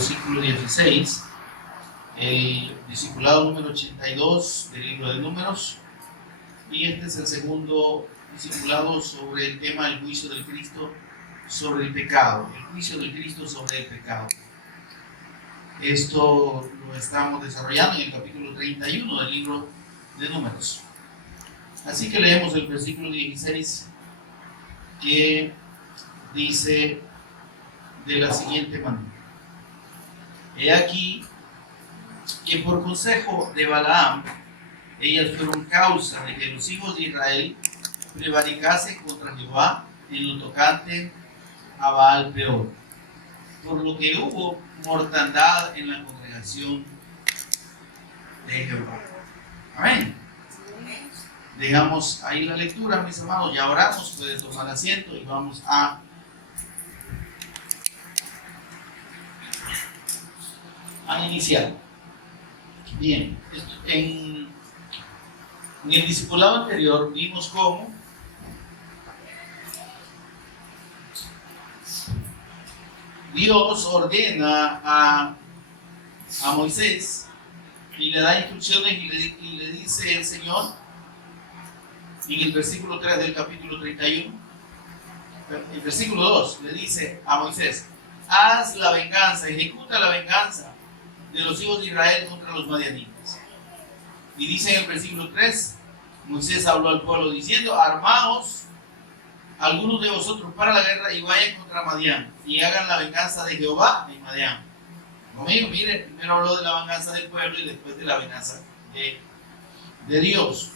versículo 16, el discipulado número 82 del libro de Números, y este es el segundo discipulado sobre el tema del juicio del Cristo sobre el pecado, el juicio del Cristo sobre el pecado. Esto lo estamos desarrollando en el capítulo 31 del libro de Números. Así que leemos el versículo 16, que dice de la siguiente manera: he aquí que por consejo de Balaam ellas fueron causa de que los hijos de Israel prevaricasen contra Jehová en lo tocante a Baal Peor, por lo que hubo mortandad en la congregación de Jehová. Amén. Dejamos ahí la lectura, mis hermanos, ya oramos, pueden tomar asiento y vamos a iniciar. Bien, en el discipulado anterior vimos cómo Dios ordena a Moisés y le da instrucciones y le dice el Señor en el versículo 3 del capítulo 31, el versículo 2 le dice a Moisés: haz la venganza, ejecuta la venganza de los hijos de Israel contra los madianitas. Y dice en el versículo 3, Moisés habló al pueblo diciendo: armaos algunos de vosotros para la guerra y vayan contra Madián y hagan la venganza de Jehová en Madián. Conmigo, mire, primero habló de la venganza del pueblo y después de la venganza de Dios.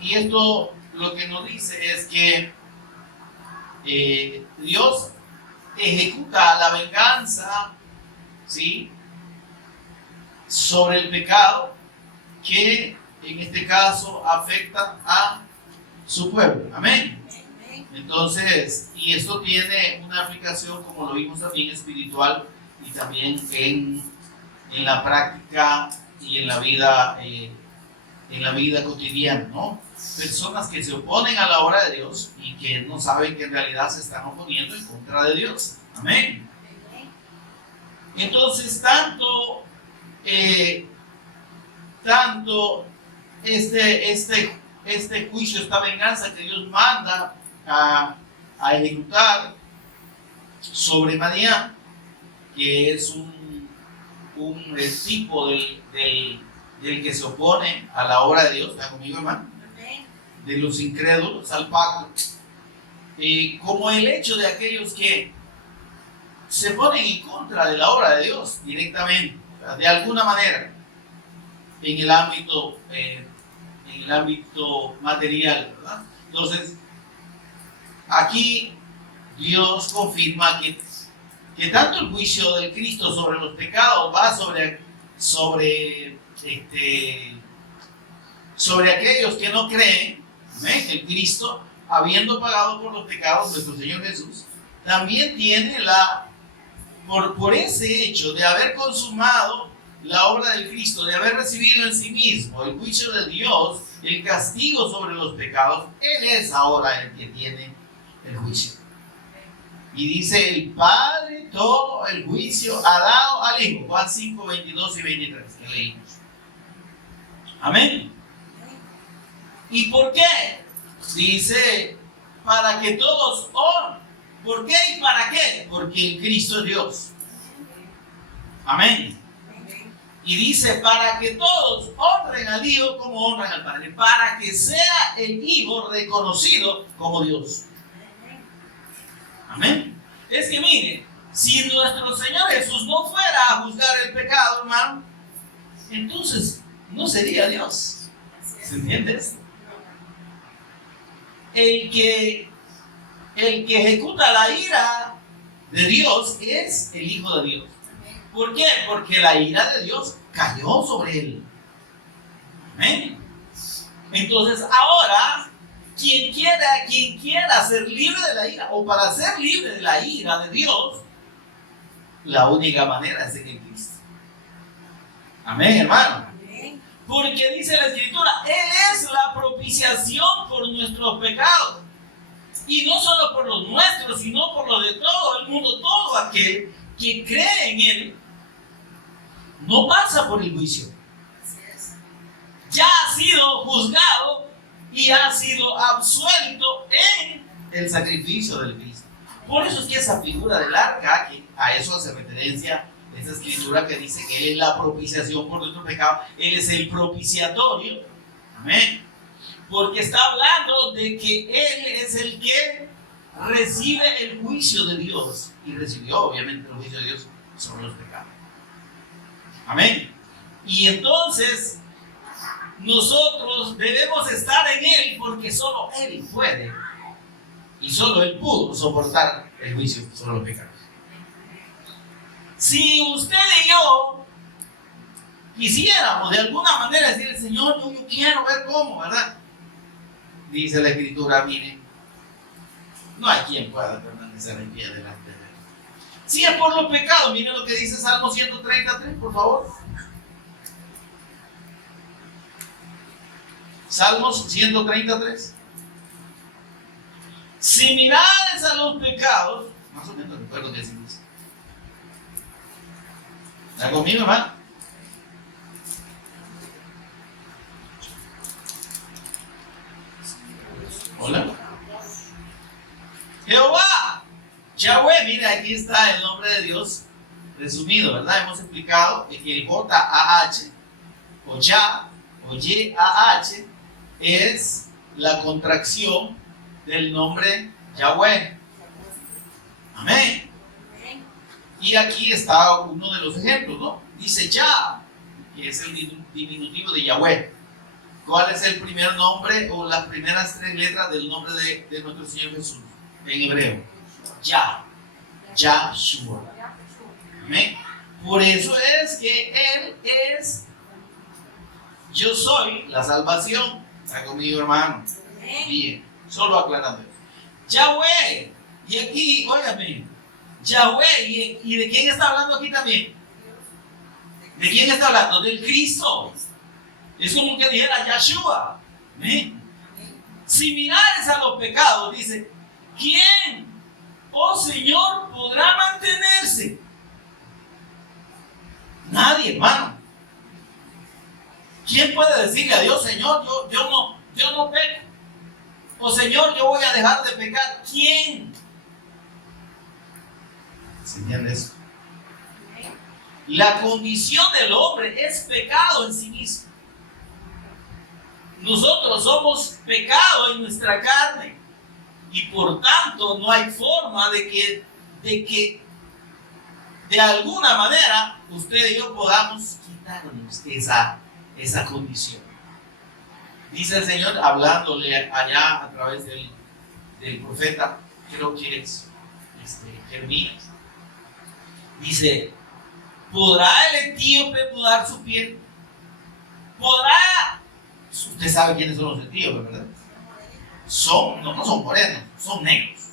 Y esto lo que nos dice es que Dios ejecuta la venganza, ¿sí?, sobre el pecado que en este caso afecta a su pueblo. Amén. Entonces, y esto tiene una aplicación, como lo vimos también, espiritual y también en la práctica y en la vida cotidiana, ¿no? Personas que se oponen a la obra de Dios y que no saben que en realidad se están oponiendo en contra de Dios. Amén. Entonces, tanto este juicio, esta venganza que Dios manda a ejecutar sobre Madián, que es un tipo del que se opone a la obra de Dios, ¿está conmigo, hermano? De los incrédulos al pacto, como el hecho de aquellos que se ponen en contra de la obra de Dios directamente, de alguna manera, en el ámbito material, ¿verdad? Entonces, aquí Dios confirma que tanto el juicio del Cristo sobre los pecados va sobre aquellos que no creen. ¿Ven? El Cristo, habiendo pagado por los pecados de nuestro Señor Jesús, también tiene por ese hecho de haber consumado la obra del Cristo, de haber recibido en sí mismo el juicio de Dios, el castigo sobre los pecados, Él es ahora el que tiene el juicio. Y dice: el Padre todo el juicio ha dado al Hijo. Juan 5, 22 y 23, que leímos. Amén. ¿Y por qué? Dice: para que todos honren. ¿Por qué y para qué? Porque el Cristo es Dios. Amén. Y dice: para que todos honren al Hijo como honran al Padre, para que sea el Hijo reconocido como Dios. Amén. Es que mire, si nuestro Señor Jesús no fuera a juzgar el pecado, hermano, entonces no sería Dios. ¿Se entiende esto? El que ejecuta la ira de Dios es el Hijo de Dios. ¿Por qué? Porque la ira de Dios cayó sobre él. Amén. Entonces ahora, quien quiera ser libre de la ira, o para ser libre de la ira de Dios, la única manera es en Cristo. Amén, hermano. Amén. Porque dice la Escritura: Él es la propiciación por nuestros pecados. Y no solo por los nuestros, sino por los de todo el mundo. Todo aquel que cree en Él no pasa por el juicio. Ya ha sido juzgado y ha sido absuelto en el sacrificio del Cristo. Por eso es que esa figura del arca, que a eso hace referencia esa escritura que dice que Él es la propiciación por nuestro pecado, Él es el propiciatorio. Amén. Porque está hablando de que Él es el que recibe el juicio de Dios. Y recibió obviamente el juicio de Dios sobre los pecados. Amén. Y entonces nosotros debemos estar en Él porque solo Él puede y solo Él pudo soportar el juicio sobre los pecados. Si usted y yo quisiéramos de alguna manera decirle, Señor, yo quiero ver cómo, ¿verdad? Dice la Escritura, miren, no hay quien pueda permanecer en pie delante de Él. Si es por los pecados, miren lo que dice Salmo 133, por favor. Salmos 133. Si mirares a los pecados, más o menos recuerdo que decimos. ¿Está conmigo, hermano? Hola. Jehová, Yahweh, mira, aquí está el nombre de Dios resumido, ¿verdad? Hemos explicado que el J-A-H o Ya o Y-A-H es la contracción del nombre Yahweh. Amén. Y aquí está uno de los ejemplos, ¿no? Dice Ya, que es el diminutivo de Yahweh. ¿Cuál es el primer nombre o las primeras tres letras del nombre de nuestro Señor Jesús en hebreo? Ya, Yahshua. Amén. Por eso es que Él es yo soy la salvación. Está conmigo, hermano. Bien, solo aclarando. Yahweh. Y aquí, óigame, Yahweh. ¿Y de quién está hablando aquí también? ¿De quién está hablando? Del Cristo. Es como que dijera Yahshua. ¿Eh? Si mirares a los pecados, dice, ¿quién, oh Señor, podrá mantenerse? Nadie, hermano. ¿Quién puede decirle a Dios, Señor, yo no peco? O Señor, yo voy a dejar de pecar. ¿Quién? Enseñan eso. La condición del hombre es pecado en sí mismo. Nosotros somos pecado en nuestra carne y por tanto no hay forma de que de alguna manera usted y yo podamos quitarnos esa condición. Dice el Señor hablándole allá a través del profeta, creo que es Jeremías. Dice, ¿podrá el etíope mudar su piel? ¿Podrá? Usted sabe quiénes son los etíopes, ¿verdad? No son morenos, son negros.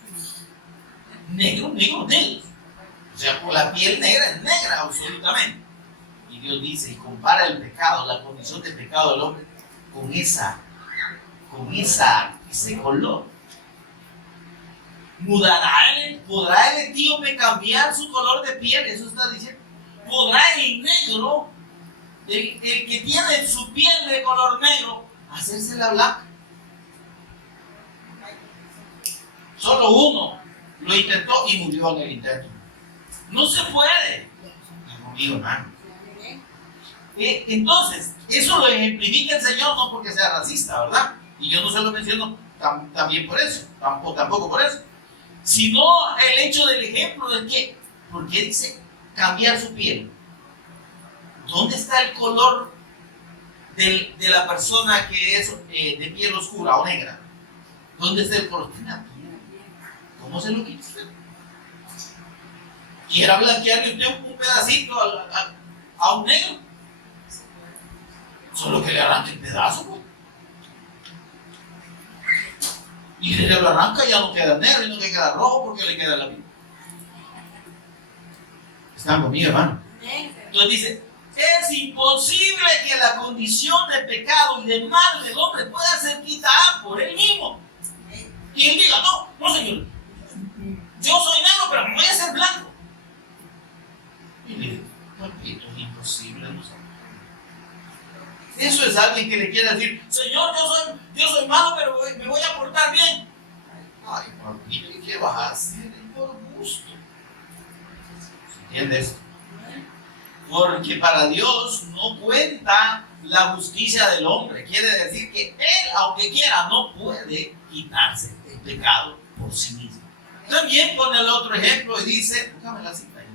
Negros. O sea, por la piel negra es negra, absolutamente. Y Dios dice, y compara el pecado, la condición de pecado del hombre, con ese color. ¿Podrá el etíope cambiar su color de piel? Eso está diciendo. ¿Podrá el negro, el que tiene su piel de color negro, hacérsela blanca? Solo uno lo intentó y murió en el intento. No se puede. Conmigo, hermano. Entonces, eso lo ejemplifica el Señor, no porque sea racista, ¿verdad? Y yo no se lo menciono también por eso, tampoco por eso. Sino el hecho del ejemplo de que, ¿por qué dice cambiar su piel? ¿Dónde está el color de la persona que es de piel oscura o negra? ¿Dónde está el color de la piel? ¿Cómo se lo quita usted? ¿Quiere blanquearle usted un pedacito a un negro? Solo que le arranque el pedazo, pues. Y si se lo arranca ya no queda negro y no queda rojo porque le queda la piel. ¿Están conmigo, hermano? Entonces dice, es imposible que la condición de pecado y de mal del hombre pueda ser quitada por él mismo. Y él diga, no señor, yo soy negro pero me voy a hacer blanco. Y le dice, Papito, es imposible. No sé. Eso es alguien que le quiere decir, Señor, yo soy malo, pero me voy a portar bien. Ay, papito, ¿y qué vas a hacer? Por gusto. ¿Entiendes? Porque para Dios no cuenta la justicia del hombre. Quiere decir que él, aunque quiera, no puede quitarse el pecado por sí mismo. También pone el otro ejemplo y dice, déjame la cita ahí.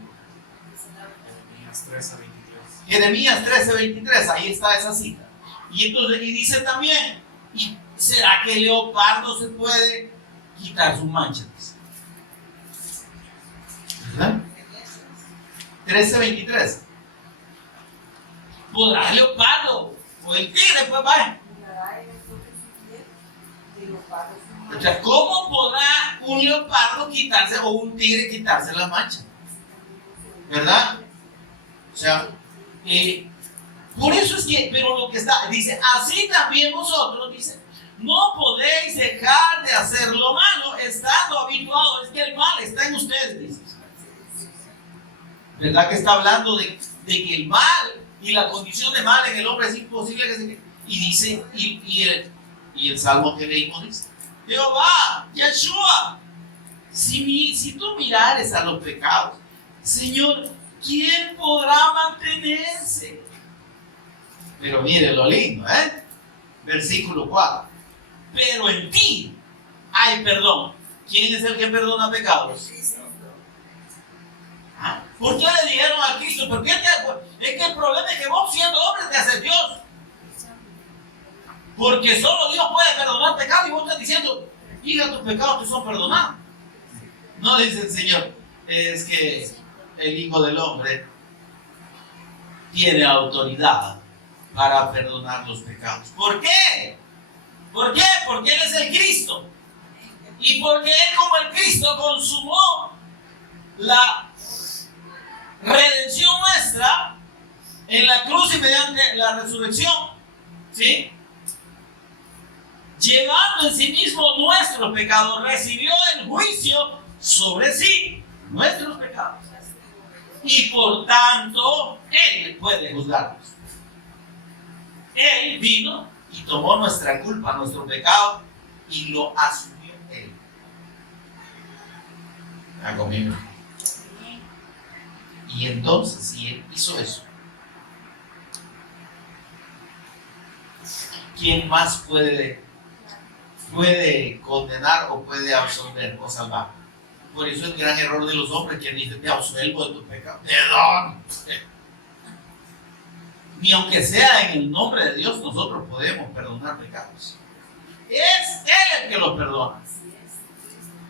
Jeremías 13:23, ahí está esa cita. Y entonces y dice también, ¿y será que el leopardo se puede quitar sus manchas? ¿Verdad? 13:23. ¿Podrá el leopardo o el tigre? Pues vaya. O sea, ¿cómo podrá un leopardo quitarse o un tigre quitarse la mancha? ¿Verdad? O sea, por eso es que, pero lo que está, dice, así también vosotros, dice, no podéis dejar de hacer lo malo estando habituados. Es que el mal está en ustedes, dice. ¿Verdad que está hablando de que el mal y la condición de mal en el hombre es imposible que se... Y dice, y el salmo que leímos dice, Jehová, Yeshua, si tú mirares a los pecados, Señor, ¿quién podrá mantenerse? Pero mire lo lindo, versículo 4. Pero en ti hay perdón. ¿Quién es el que perdona pecados? ¿Ah? ¿Por qué le dijeron a Cristo? ¿Por qué es que el problema es que vos, siendo hombre, te haces Dios? Porque solo Dios puede perdonar pecados y vos estás diciendo, hija, tus pecados te son perdonados. No dice el Señor, es que el Hijo del Hombre tiene autoridad para perdonar los pecados. ¿Por qué? ¿Por qué? Porque Él es el Cristo. Y porque Él, como el Cristo, consumó la redención nuestra en la cruz y mediante la resurrección, ¿sí? Llevando en sí mismo nuestros pecados, recibió el juicio sobre sí, nuestros pecados. Y por tanto, Él puede juzgarnos. Él vino y tomó nuestra culpa, nuestro pecado, y lo asumió Él. ¿Está conmigo? Y entonces, si Él hizo eso, ¿quién más puede condenar o puede absolver o salvar? Por eso es el gran error de los hombres que dicen, te absuelvo de tu pecado. Perdón. Ni aunque sea en el nombre de Dios, nosotros podemos perdonar pecados. Es Él el que los perdona.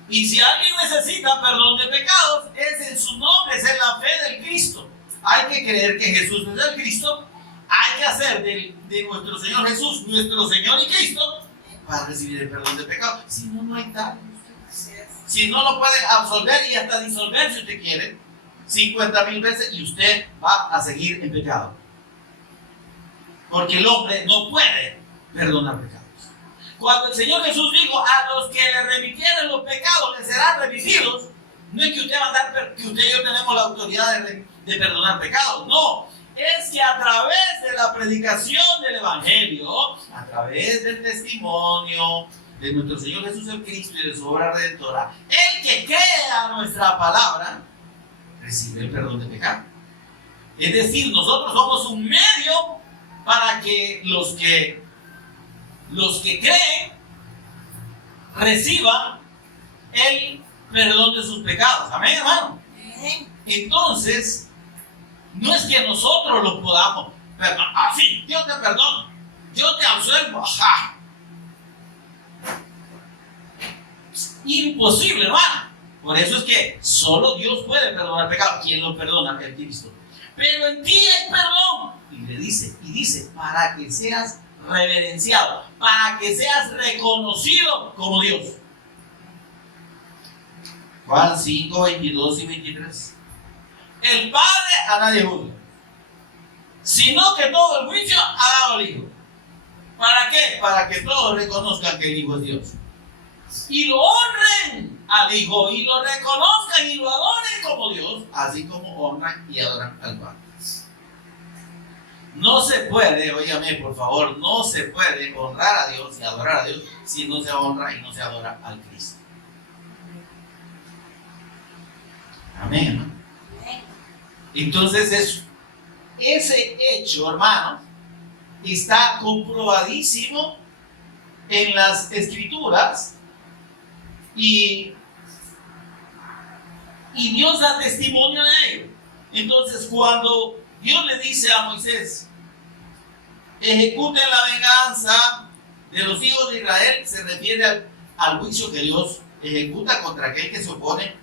Y si alguien necesita perdón de pecados, es en su nombre, es en la fe del Cristo. Hay que creer que Jesús es el Cristo. Hay que hacer de nuestro Señor Jesús, nuestro Señor y Cristo, para recibir el perdón de pecados. Si no, no hay tal. Si no, lo puede absolver y hasta disolver si usted quiere 50,000 veces y usted va a seguir en pecado. Porque el hombre no puede perdonar pecados. Cuando el Señor Jesús dijo, a los que le remitieren los pecados les serán remitidos, no es que usted va a dar, que usted y yo tenemos la autoridad de perdonar pecados. No, es que a través de la predicación del Evangelio, a través del testimonio de nuestro Señor Jesús el Cristo y de su obra redentora, el que crea nuestra palabra recibe el perdón de pecado. Es decir, nosotros somos un medio para que los que creen reciban el perdón de sus pecados. Amén, hermano. Entonces, no es que nosotros los podamos perdonar. Ah, sí, Dios te perdona, yo te absuelvo. Ajá. Imposible, hermano. Por eso es que solo Dios puede perdonar pecados. ¿Quién lo perdona? El Cristo. Pero en ti hay perdón. Y le dice, para que seas reverenciado, para que seas reconocido como Dios. Juan 5, 22 y 23. El Padre a nadie juzga, sino que todo el juicio ha dado al Hijo. ¿Para qué? Para que todos reconozcan que el Hijo es Dios. Y lo honren al Hijo, y lo reconozcan y lo adoren como Dios, así como honran y adoran al Padre. No se puede, óigame por favor, no se puede honrar a Dios y adorar a Dios si no se honra y no se adora al Cristo. Amén, ¿no? Entonces ese hecho, hermano, está comprobadísimo en las Escrituras y Dios da testimonio de ello. Entonces, cuando Dios le dice a Moisés, ejecuten la venganza de los hijos de Israel, se refiere al juicio que Dios ejecuta contra aquel que se opone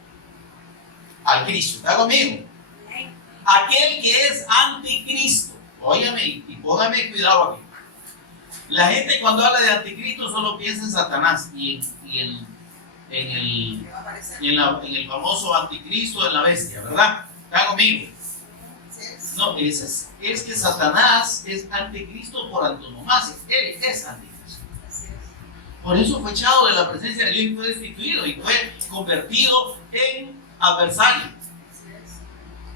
al Cristo. ¿Está conmigo? Aquel que es anticristo. Óigame y póngame cuidado aquí. La gente cuando habla de anticristo solo piensa en Satanás y en el famoso anticristo, en la bestia, ¿verdad? ¿Está conmigo? No, es que Satanás es anticristo por antonomasia. Él es anticristo. Por eso fue echado de la presencia de Dios y fue destituido y fue convertido en adversario.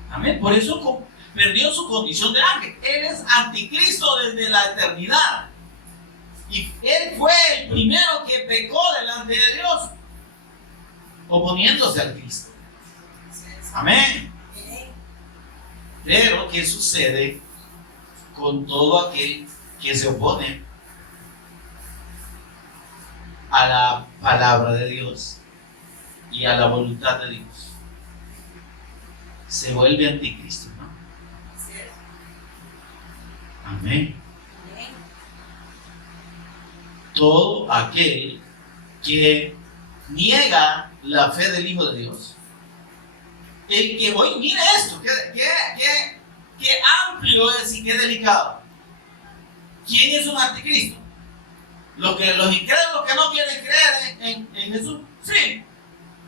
Amén. Por eso perdió su condición de ángel. Él es anticristo desde la eternidad. Y él fue el primero que pecó delante de Dios, oponiéndose al Cristo. Amén. Pero, ¿qué sucede con todo aquel que se opone a la palabra de Dios y a la voluntad de Dios? Se vuelve anticristo, ¿no? Amén. Todo aquel que niega la fe del Hijo de Dios, el que hoy, mire esto, qué amplio es y qué delicado. ¿Quién es un anticristo? Los incrédulos que no quieren creer en Jesús, sí.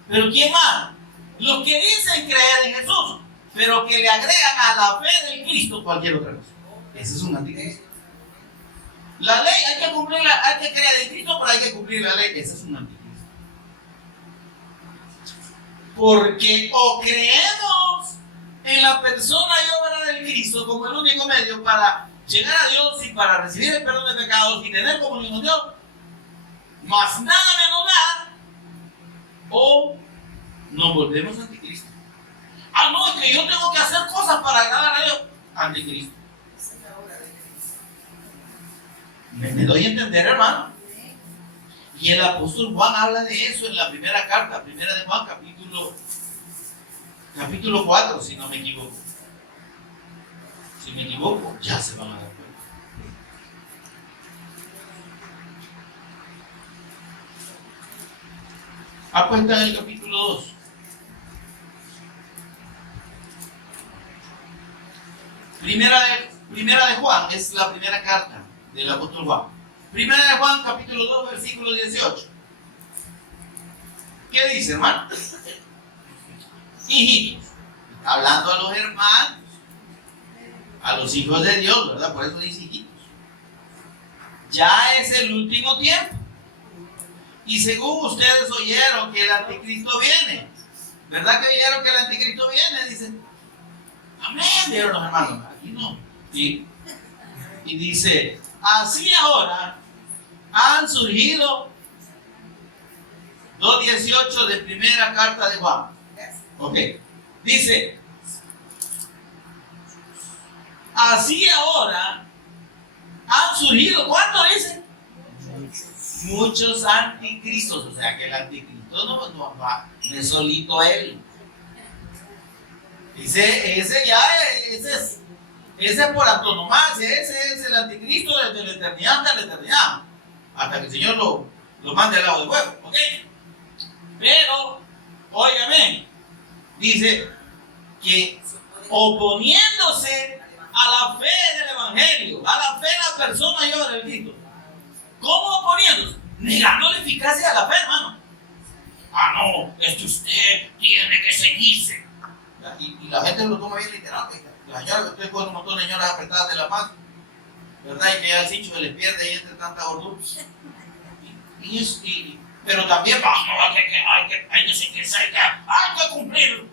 Pero ¿quién más? Los que dicen creer en Jesús, pero que le agregan a la fe del Cristo cualquier otra cosa. Ese es un anticristo. La ley hay que cumplirla, hay que creer en Cristo, pero hay que cumplir la ley. Ese es un anticristo. Porque o creemos en la persona y obra del Cristo como el único medio para llegar a Dios y para recibir el perdón de pecados y tener comunión con Dios, más nada menos nada, o nos volvemos anticristo. Ah, no, es que yo tengo que hacer cosas para agradar a Dios. Anticristo. ¿Me doy a entender, hermano? Y el apóstol Juan habla de eso en la primera carta, primera de Juan, capítulo 4, si no me equivoco. Si me equivoco, ya se van a dar cuenta. Apuesta en el capítulo 2. Primera de Juan es la primera carta del apóstol Juan. Primera de Juan, capítulo 2, versículo 18. ¿Qué dice, hermano? Hijitos, hablando a los hermanos, a los hijos de Dios, ¿verdad? Por eso dice hijitos. Ya es el último tiempo. Y según ustedes oyeron que el anticristo viene, ¿verdad que oyeron que el anticristo viene? Dicen, amén, vieron los hermanos. Aquí no. Y dice, así ahora han surgido 2:18 de primera carta de Juan. Ok. Dice, así ahora han surgido, ¿cuánto dice? Muchos anticristos. O sea que el anticristo no va, no es solito él. Ese es por antonomasia, ese es el anticristo desde la eternidad hasta la eternidad, hasta que el Señor lo mande al lago de fuego, ¿ok? Pero, óigame, dice que oponiéndose a la fe del Evangelio, a la fe de la persona y obra del Cristo. ¿Cómo oponiéndose? Negando la eficacia de la fe, hermano. Ah, no, es que usted tiene que seguirse. Y la gente lo toma bien literal. La señora, estoy con un montón de señoras apretadas de la paz, ¿verdad? Y que ya el cincho se les pierde ahí entre tanta gordura. Pero también hay que seguirse, hay que cumplir,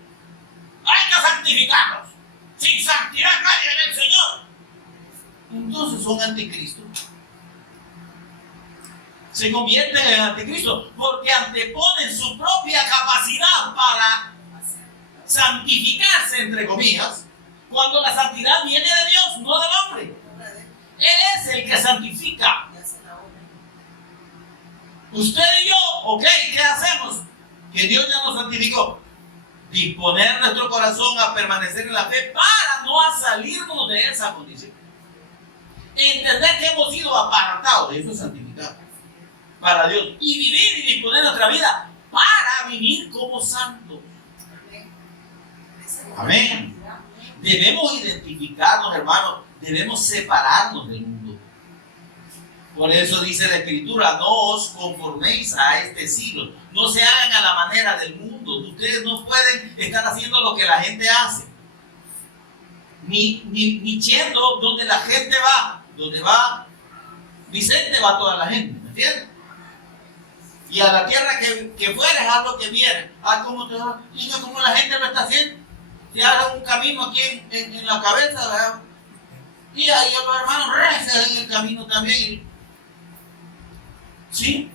hay que santificarnos. Sin santidad nadie ve al Señor. son anticristo. Se convierten en anticristo porque anteponen su propia capacidad para santificarse, entre comillas, cuando la santidad viene de Dios, no del hombre. Él es el que santifica. Usted y yo, ok, ¿qué hacemos? Que Dios ya nos santificó. Disponer nuestro corazón a permanecer en la fe para no salirnos de esa condición. Entender que hemos sido apartados, eso es santificar para Dios, y vivir y disponer nuestra vida para vivir como santos. Amén. Debemos identificarnos, hermanos, debemos separarnos del mundo. Por eso dice la Escritura: no os conforméis a este siglo, no se hagan a la manera del mundo. Ustedes no pueden estar haciendo lo que la gente hace, ni yendo donde la gente va. Donde va Vicente va toda la gente, ¿me entiendes? Y a la tierra que fueres, haz lo que vieres. ¿Cómo te va? Y yo, como la gente lo está haciendo. Se haga un camino aquí en la cabeza, ¿verdad? Y ahí los hermanos rezan en el camino también. ¿Sí?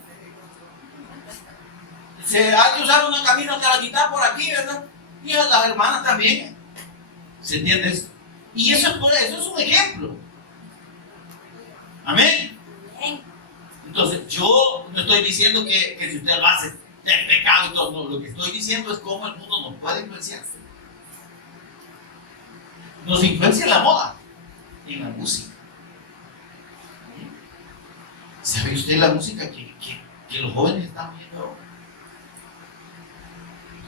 Hay que usar una camino que la quitar por aquí, ¿verdad? Y a las hermanas también. ¿Se entiende eso? Y eso es un ejemplo. Amén. Entonces, yo no estoy diciendo que si usted lo hace es pecado y todo. No, lo que estoy diciendo es cómo el mundo nos puede influenciar. Nos influencia en la moda, en la música. ¿Sabe usted la música que los jóvenes están viendo ahora?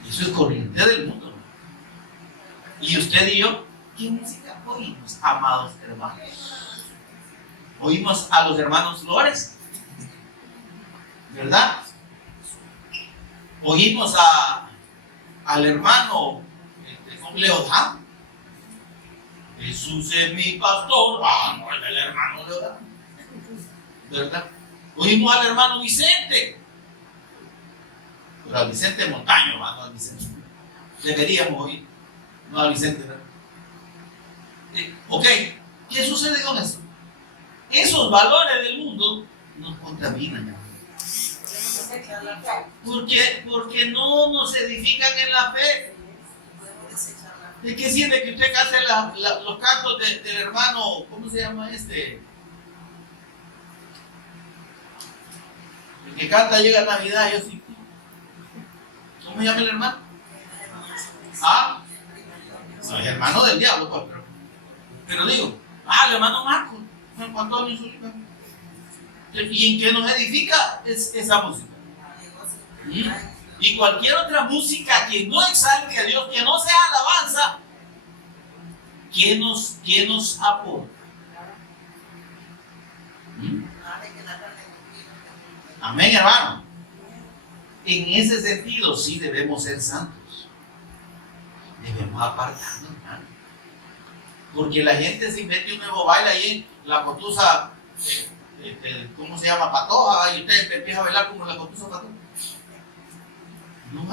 Eso es corriente del mundo, ¿no? Y usted y yo, ¿qué música oímos, amados hermanos? Oímos a los hermanos Flores, ¿verdad? Oímos al hermano Leodán. Jesús es mi pastor. No, es el hermano Leodán, ¿verdad? Oímos al hermano Vicente, pero al Vicente Montaño, no al Vicente. Deberíamos oír, no al Vicente, ¿verdad? Ok, ¿qué sucede con eso? Esos valores del mundo nos contaminan. Porque no nos edifican en la fe. ¿De qué sirve que usted cante los cantos del hermano? ¿Cómo se llama este? El que canta llega a Navidad, yo sí. ¿Cómo se llama el hermano? No, es hermano del diablo, pues, pero digo, el hermano Marco. Antonio Sullivan. ¿Y en qué nos edifica esa música? Y cualquier otra música que no exalte a Dios, que no sea alabanza, ¿qué nos aporta? Amén, hermano. En ese sentido, sí debemos ser santos. Debemos apartarnos, hermano. Porque la gente se inventa un nuevo baile ahí, la cotusa, ¿cómo se llama? Patoja, y usted empieza a bailar como la cotusa patoja. No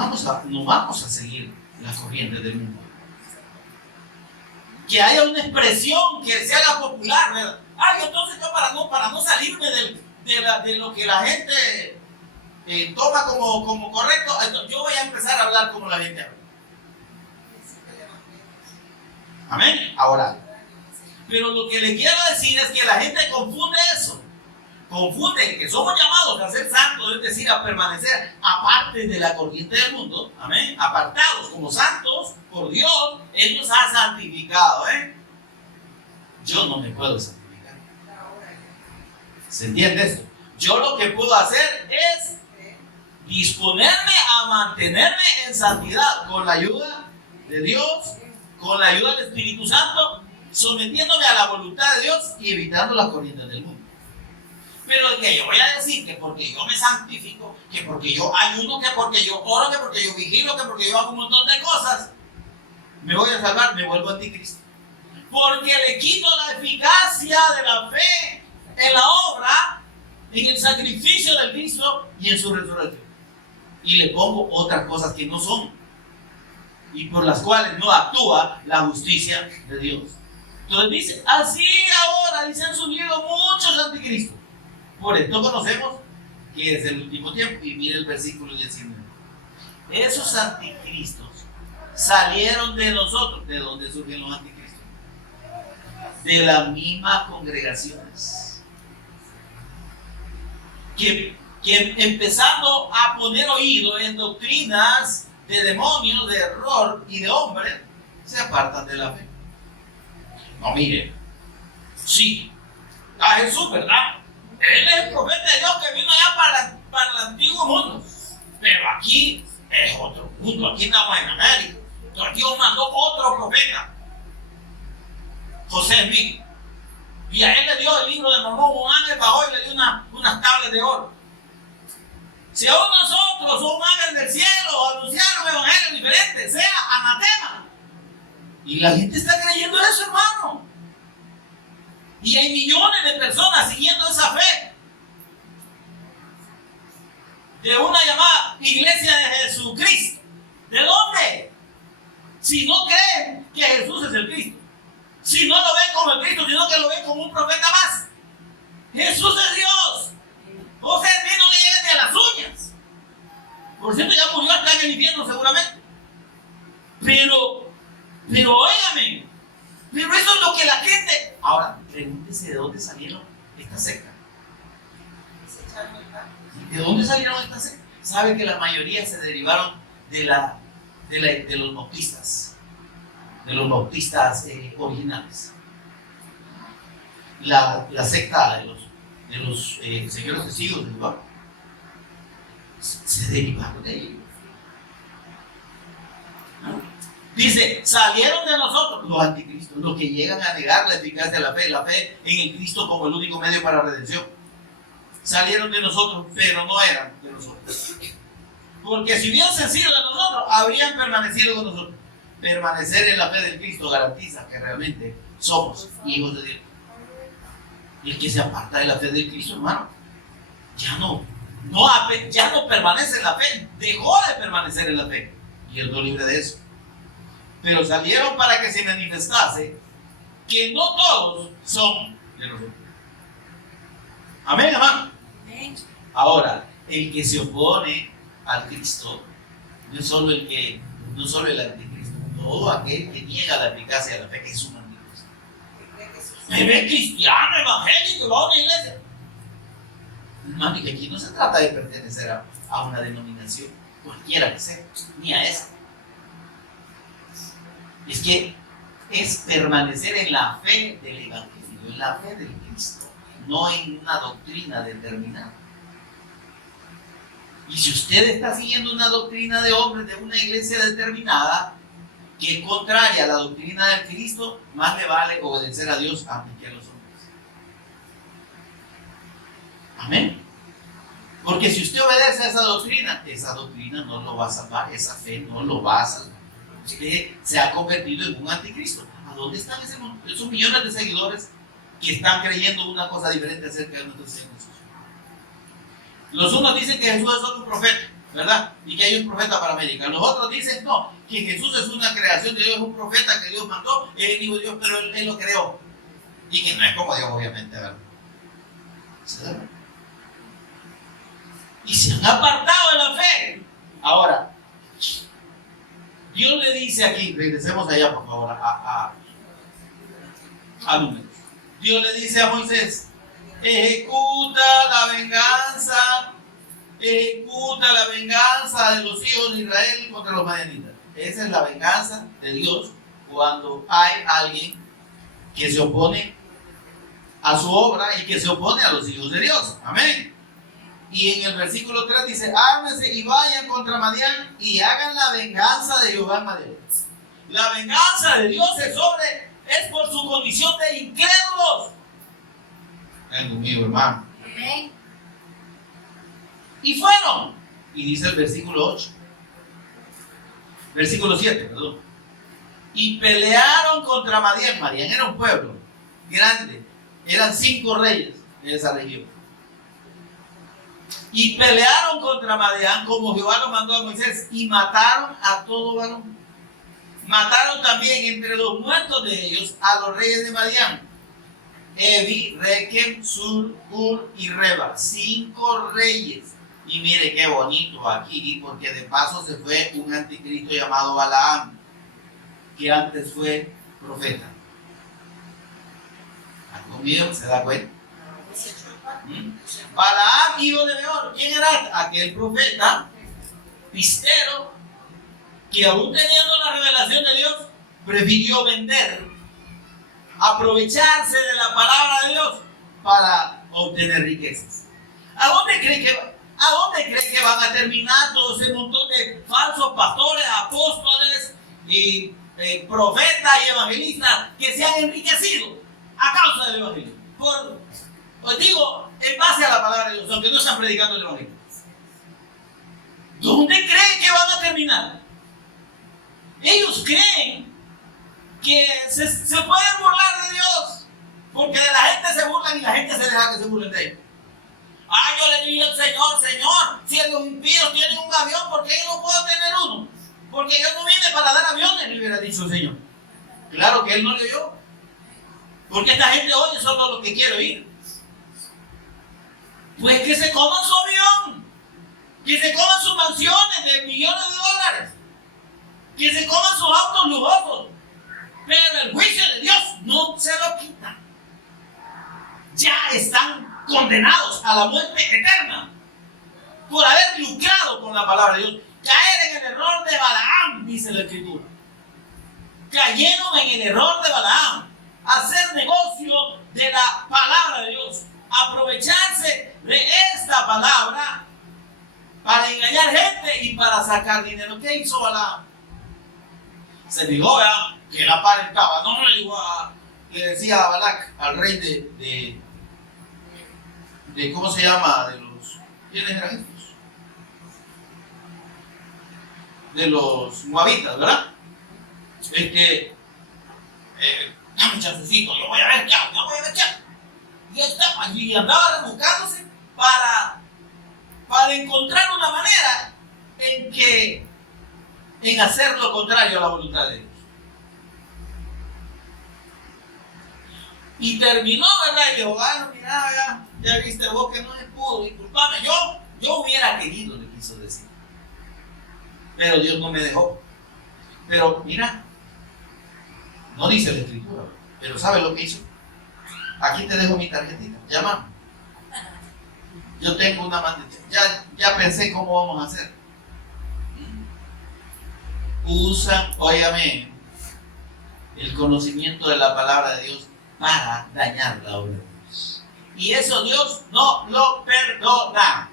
vamos a seguir la corriente del mundo. Que haya una expresión que se haga popular, ¿verdad? Entonces yo para no salirme de lo que la gente toma como correcto, yo voy a empezar a hablar como la gente habla. Amén. Ahora, pero lo que le quiero decir es que la gente confunde eso. Confunden que somos llamados a ser santos, es decir, a permanecer aparte de la corriente del mundo. Amén. Apartados como santos por Dios, Él nos ha santificado. Yo no me puedo santificar. ¿Se entiende esto? Yo lo que puedo hacer es disponerme a mantenerme en santidad con la ayuda de Dios, con la ayuda del Espíritu Santo, sometiéndome a la voluntad de Dios y evitando las corrientes del mundo. Pero que yo voy a decir que porque yo me santifico, que porque yo ayuno, que porque yo oro, que porque yo vigilo, que porque yo hago un montón de cosas, me voy a salvar, me vuelvo anticristo. Porque le quito la eficacia de la fe en la obra, en el sacrificio del Cristo y en su resurrección. Y le pongo otras cosas que no son y por las cuales no actúa la justicia de Dios. Entonces dice, así ahora, dice, han surgido muchos anticristos. Por esto conocemos que es el último tiempo. Y mire el versículo 19. Esos anticristos salieron de nosotros. ¿De dónde surgen los anticristos? De las mismas congregaciones. Que empezando a poner oído en doctrinas de demonios, de error y de hombres, se apartan de la fe. No, mire, sí, a Jesús, ¿verdad? Él es el profeta de Dios que vino allá para el antiguo mundo. Pero aquí es otro mundo, aquí estamos en América. Entonces Dios mandó otro profeta, José Smith. Y a él le dio el libro de Mormón, un ángel bajó y le dio unas tablas de oro. Si aún nosotros, un ángel del cielo, anunciaron un evangelio diferente, sea anatema. Y la gente está creyendo eso, hermano. Y hay millones de personas siguiendo esa fe. De una llamada Iglesia de Jesucristo. ¿De dónde? Si no creen que Jesús es el Cristo. Si no lo ven como el Cristo, sino que lo ven como un profeta más. Jesús es Dios. José Smith no le llega ni a las uñas. Por cierto, ya murió, está en el infierno seguramente. Pero óigame, pero eso es lo que la gente... Ahora, pregúntese de dónde salieron estas sectas. ¿De dónde salieron estas sectas? Sabe que la mayoría se derivaron de los bautistas. De los bautistas originales. La secta de los señores testigos de Jehová se derivaron de ellos. ¿No? Dice, salieron de nosotros los anticristos, los que llegan a negar la eficacia de la fe en el Cristo como el único medio para la redención. Salieron de nosotros, pero no eran de nosotros. Porque si hubiesen sido de nosotros, habrían permanecido con nosotros. Permanecer en la fe del Cristo garantiza que realmente somos hijos de Dios. El que se aparta de la fe del Cristo, hermano, ya no permanece en la fe, dejó de permanecer en la fe. Y él no libre de eso. Pero salieron para que se manifestase que no todos son de nosotros. Amén, hermano. Amén. Ahora, el que se opone al Cristo no es solo el anticristo, todo aquel que niega la eficacia de la fe, que es un anticristo. Me ve cristiano, evangélico, va a una iglesia. Hermano, y que aquí no se trata de pertenecer a una denominación, cualquiera que sea, ni a esa. Es que es permanecer en la fe del evangelio, en la fe del Cristo, no en una doctrina determinada. Y si usted está siguiendo una doctrina de hombres de una iglesia determinada que es contraria a la doctrina del Cristo, más le vale obedecer a Dios antes que a los hombres. Amén. Porque si usted obedece a esa doctrina no lo va a salvar, esa fe no lo va a salvar. Usted se ha convertido en un anticristo. ¿A dónde están esos millones de seguidores que están creyendo una cosa diferente acerca de nuestro Señor Jesús? Los unos dicen que Jesús es solo un profeta, ¿verdad? Y que hay un profeta para América. Los otros dicen no, que Jesús es una creación de Dios, es un profeta que Dios mandó, es el hijo de Dios, pero él lo creó. Y que no es como Dios, obviamente, ¿verdad? ¿Verdad? Y se han apartado de la fe. Ahora, Dios le dice aquí, regresemos allá por favor a Números. Dios le dice a Moisés, ejecuta la venganza de los hijos de Israel contra los madianitas. Esa es la venganza de Dios cuando hay alguien que se opone a su obra y que se opone a los hijos de Dios. Amén. Y en el versículo 3 dice, ármense y vayan contra Madián y hagan la venganza de Jehová en Madián. La venganza de Dios es por su condición de incrédulos. Es mío, hermano. Amén. Y fueron. Y dice el versículo 8. Versículo 7, perdón. Y pelearon contra Madián. Madián era un pueblo grande. Eran 5 reyes de esa región. Y pelearon contra Madián como Jehová lo mandó a Moisés y mataron a todo varón. Mataron también entre los muertos de ellos a los reyes de Madián: Evi, Rekem, Sur, Hur y Reba. 5 reyes. Y mire qué bonito aquí, porque de paso se fue un anticristo llamado Balaam, que antes fue profeta. ¿Conmigo se da cuenta? Balaam, hijo de Beor. ¿Quién era? Aquel profeta pistero que, aún teniendo la revelación de Dios, prefirió vender, aprovecharse de la palabra de Dios para obtener riquezas. ¿A dónde cree que van a terminar todo ese montón de falsos pastores, apóstoles y profetas y evangelistas que se han enriquecido a causa del evangelio? Os digo, en base a la palabra de Dios, aunque no están predicando el evangelio. ¿Dónde creen que van a terminar? Ellos creen que se pueden burlar de Dios, porque de la gente se burlan y la gente se deja que se burlen de ellos. Yo le dije al Señor: Señor, si los impíos tienen un avión, ¿por qué yo no puedo tener uno? Porque yo no vine para dar aviones, le hubiera dicho el Señor. Claro que él no le oyó, porque esta gente oye solo lo que quiere oír. Pues que se coman su avión, que se coman sus mansiones de millones de dólares, que se coman sus autos lujosos, pero el juicio de Dios no se lo quita. Ya están condenados a la muerte eterna por haber lucrado con la palabra de Dios. Caer en el error de Balaam, dice la Escritura. Cayeron en el error de Balaam, hacer negocio de la palabra de Dios, aprovecharse de esta palabra para engañar gente y para sacar dinero. ¿Qué hizo Balaam? Se dijo que la aparentaba. No le dijo le decía a Balac, al rey de ¿cómo se llama? De los, ¿quiénes eran estos? De los moabitas, ¿verdad? Dame un chancecito, yo voy a ver qué hago, yo voy a ver qué hago. Y andaba rebuscándose para encontrar una manera en hacer lo contrario a la voluntad de Dios. Y terminó, ¿verdad? Y dijo: bueno, mira, ya viste vos que no se pudo, disculpame, yo hubiera querido, le quiso decir, pero Dios no me dejó. Pero mira, no dice la Escritura, pero ¿sabe lo que hizo? Aquí te dejo mi tarjetita, llama. Yo tengo una mandita, ya pensé cómo vamos a hacer. Usa, óyame, el conocimiento de la palabra de Dios para dañar la obra de Dios. Y eso Dios no lo perdona.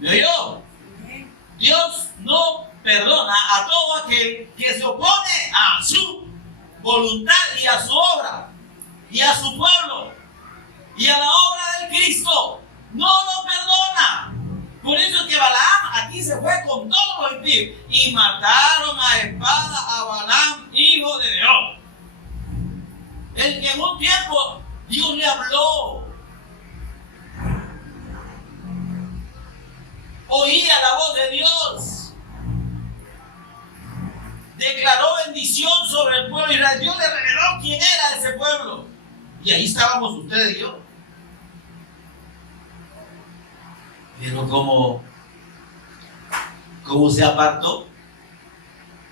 ¿Me oyó? Dios no perdona a todo aquel que se opone a su voluntad y a su obra y a su pueblo y a la obra del Cristo. No lo perdona. Por eso es que Balaam aquí se fue con todos los impíos y mataron a espada a Balaam, hijo de Beor, el que en un tiempo Dios le habló, oía la voz de Dios, declaró bendición sobre el pueblo de Israel. Dios le reveló quién era ese pueblo, y ahí estábamos ustedes y yo. Pero cómo se apartó,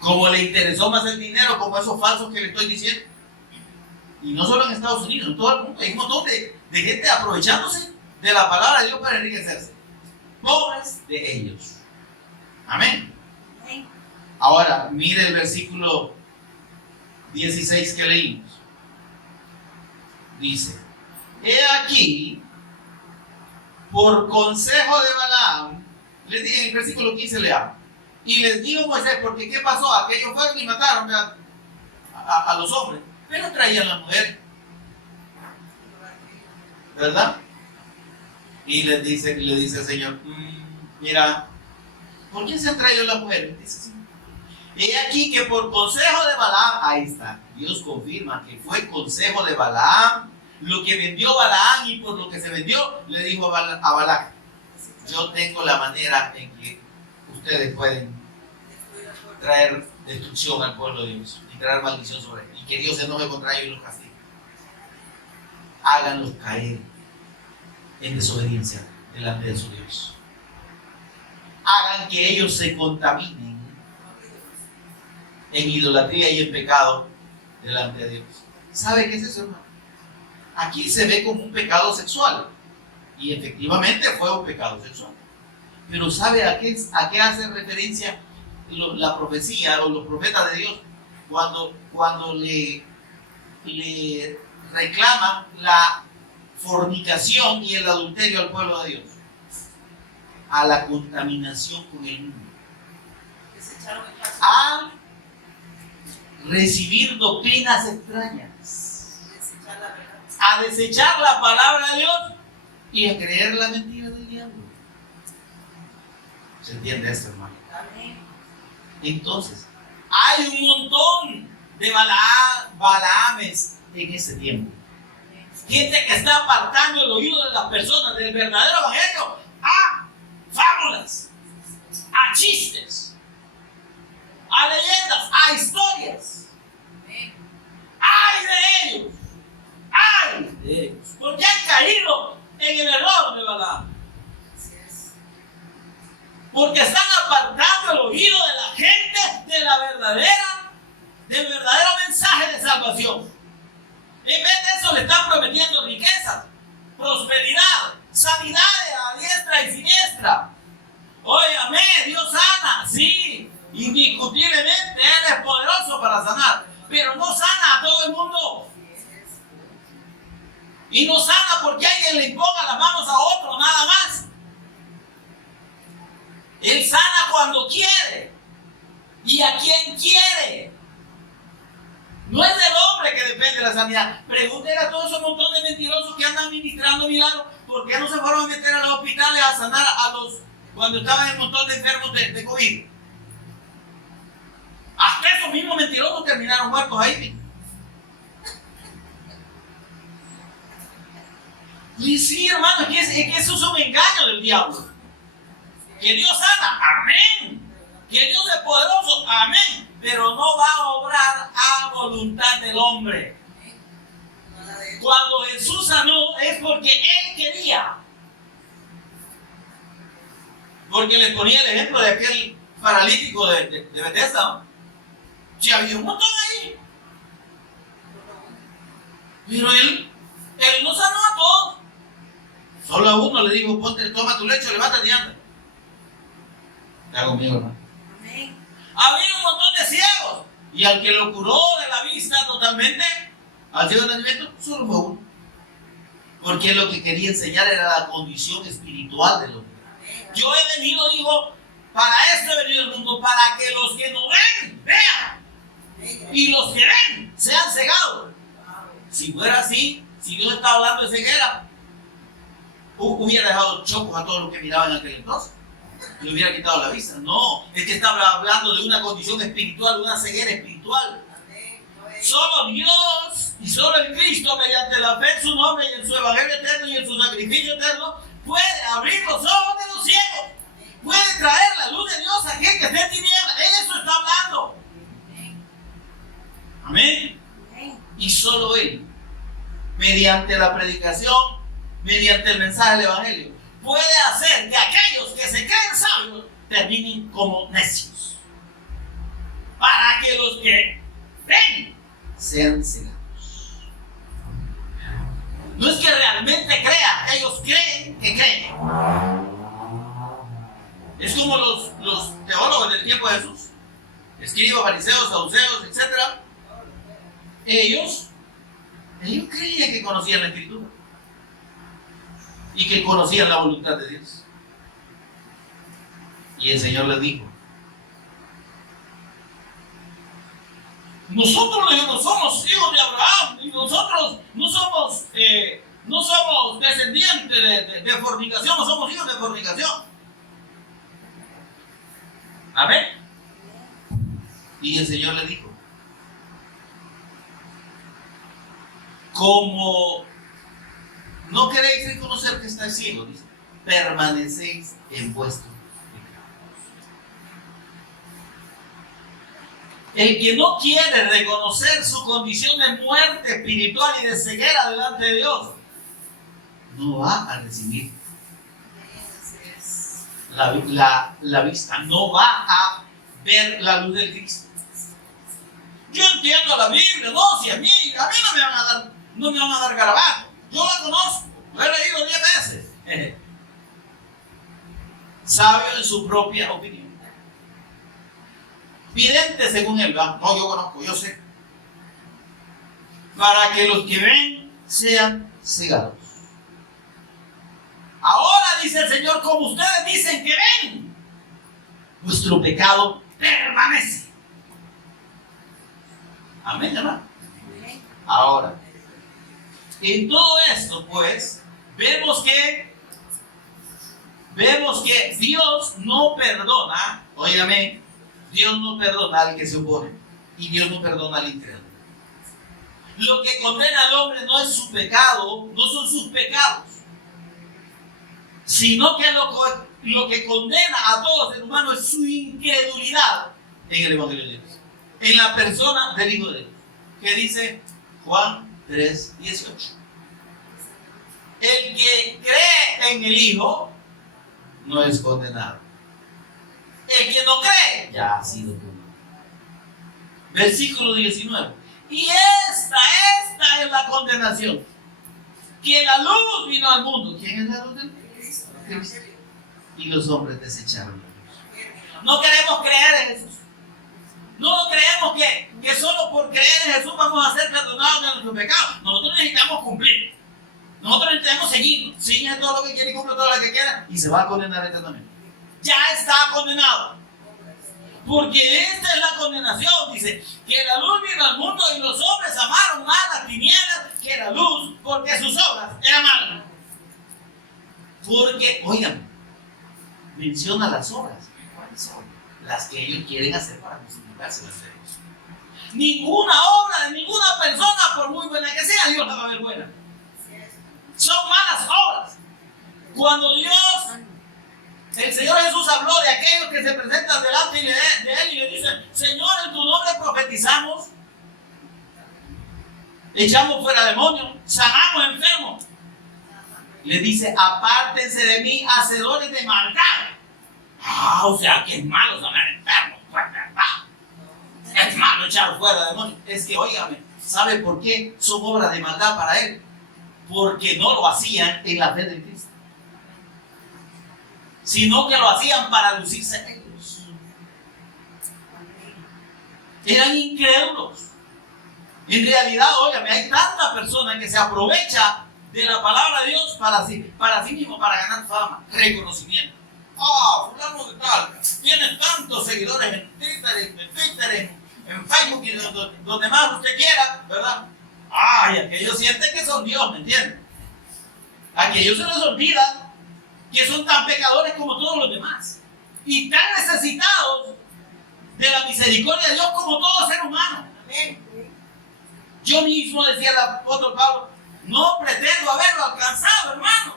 cómo le interesó más el dinero, como esos falsos que le estoy diciendo. Y no solo en Estados Unidos, en todo el mundo hay un montón de gente aprovechándose de la palabra de Dios para enriquecerse. Pobres de ellos. Amén. Ahora, mire el versículo 16 que leímos. Dice: he aquí, por consejo de Balaam, les dije en el versículo 15, lea. Y les dijo Moisés, porque ¿qué pasó? Aquellos fueron y mataron a los hombres, pero traían la mujer, ¿verdad? Y le dice el Señor: mira, ¿por qué se han traído la mujer? Dice: he aquí que por consejo de Balaam, ahí está, Dios confirma que fue consejo de Balaam lo que vendió Balaam, y por lo que se vendió le dijo a Balac: yo tengo la manera en que ustedes pueden traer destrucción al pueblo de Dios y traer maldición sobre él, y que Dios se enoje contra ellos y los castigue. Háganlos caer en desobediencia delante de su Dios. Hagan que ellos se contaminen en idolatría y en pecado delante de Dios. ¿Sabe qué es eso, hermano? Aquí se ve como un pecado sexual, y efectivamente fue un pecado sexual. Pero ¿sabe a qué hace referencia la profecía o los profetas de Dios cuando le reclama la fornicación y el adulterio al pueblo de Dios? A la contaminación con el mundo, a recibir doctrinas extrañas, a desechar la palabra de Dios y a creer la mentira del diablo. ¿Se entiende esto, hermano? Entonces, hay un montón de Balaames en este tiempo. Gente que está apartando el oído de las personas del verdadero evangelio a fábulas, a chistes, a leyendas, a historias. ¡Ay de ellos! ¡Ay de ellos! Porque han caído en el error de Balaam. Porque están apartando el oído de la gente del verdadero mensaje de salvación. En vez de eso le están prometiendo riqueza, prosperidad, sanidad a diestra y siniestra. Óigame, Dios sana, sí, indiscutiblemente Él es poderoso para sanar, pero no sana a todo el mundo. Y no sana porque alguien le imponga las manos a otro, nada más. Él sana cuando quiere y a quien quiere. No es del hombre que depende la sanidad. Pregúntenle a todos esos montón de mentirosos que andan ministrando milagros, ¿por qué no se fueron a meter a los hospitales a sanar cuando estaban el montón de enfermos de COVID? Hasta esos mismos mentirosos terminaron muertos ahí. Y sí, hermano, es que eso es un engaño del diablo. Que Dios sana, amén. Que Dios es poderoso, amén. Pero no va a obrar a voluntad del hombre. Cuando Jesús sanó es porque Él quería. Porque les ponía el ejemplo de aquel paralítico de Bethesda, ¿no? Si había un montón ahí. Pero él no sanó a todos. Solo a uno le dijo, ponte, toma tu lecho, levántate y anda. Está conmigo, ¿no? Amén. Había un montón de ciegos. Y al que lo curó de la vista totalmente, al ciego de nacimiento, solo fue uno. Porque lo que quería enseñar era la condición espiritual del hombre. Yo he venido, digo, para esto he venido al mundo, para que los que no ven, vean. Y los que ven, sean cegados. Si fuera así, si Dios está hablando de ceguera, hubiera dejado chocos a todos los que miraban en aquel entonces. Le hubiera quitado la vista. No, es que estaba hablando de una condición espiritual, una ceguera espiritual. Solo Dios y solo el Cristo, mediante la fe en su nombre y en su evangelio eterno y en su sacrificio eterno, puede abrir los ojos de los ciegos, puede traer la luz de Dios a aquel que esté en tinieblas. Eso está hablando. Amén. Y solo Él, mediante la predicación, mediante el mensaje del evangelio, puede hacer que aquellos que se creen sabios terminen como necios, para que los que ven sean cegados. No es que realmente crean, ellos creen que creen. Es como los teólogos del tiempo de Jesús, escribas, fariseos, saduceos, etc. Ellos creían que conocían la Escritura y que conocían la voluntad de Dios. Y el Señor les dijo: nosotros no somos hijos de Abraham, y nosotros no somos descendientes de fornicación, no somos hijos de fornicación. Amén. Y el Señor les dijo: como no queréis reconocer que estáis ciegos, dice, permanecéis en vuestro pecado. El que no quiere reconocer su condición de muerte espiritual y de ceguera delante de Dios, no va a recibir la vista, no va a ver la luz del Cristo. Yo entiendo la Biblia, no, si a mí no me van a dar garabato. Yo la conozco, la he leído 10 veces. Sabio en su propia opinión. Vidente según él, ¿verdad? No, yo conozco, yo sé. Para que los que ven sean cegados. Ahora dice el Señor, como ustedes dicen que ven, vuestro pecado permanece. Amén, hermano. Ahora, en todo esto, pues, vemos que Dios no perdona, óigame, Dios no perdona al que se opone y Dios no perdona al incrédulo. Lo que condena al hombre no es su pecado, no son sus pecados, sino que lo que condena a todo ser humano es su incredulidad en el Evangelio de Dios, en la persona del Hijo de Dios, que dice Juan 3:18. El que cree en el Hijo no es condenado. El que no cree ya ha sido condenado. Versículo 19. Y esta es la condenación, que la luz vino al mundo. ¿Quién es la luz del mundo? Cristo. Y los hombres desecharon la luz. No queremos creer en Jesús. No creemos que solo por creer en Jesús vamos a ser perdonados de nuestros pecados. Nosotros necesitamos cumplir. Nosotros necesitamos seguir. Sigue todo lo que quiere y cumple todo lo que quiera y se va a condenar eternamente. Ya está condenado. Porque esta es la condenación. Dice que la luz vino al mundo y los hombres amaron más las tinieblas que la luz, porque sus obras eran malas. Porque, oigan, menciona las obras. ¿Cuáles son? Las que ellos quieren hacer para justificarse las de Dios. Ninguna obra de ninguna persona, por muy buena que sea, Dios la va a ver buena. Son malas obras. Cuando el Señor Jesús habló de aquellos que se presentan delante de Él y le dicen: Señor, en tu nombre profetizamos, echamos fuera demonios, sanamos enfermos. Le dice: apártense de mí, hacedores de maldad. O sea, que es malo sanar enfermos, pues verdad. Es malo echar fuera demonios. Es que, óigame, ¿sabe por qué son obras de maldad para Él? Porque no lo hacían en la fe de Cristo, sino que lo hacían para lucirse ellos. Eran incrédulos. En realidad, óigame, hay tanta persona que se aprovecha de la palabra de Dios para sí mismo, para ganar fama, reconocimiento. Fulano de tal, tiene tantos seguidores en Twitter, en Facebook y donde más usted quiera, ¿verdad? Y aquellos sienten que son Dios, ¿me entienden? Aquellos se les olvida que son tan pecadores como todos los demás y tan necesitados de la misericordia de Dios como todo ser humano. Yo mismo, decía el apóstol Pablo, no pretendo haberlo alcanzado, hermano.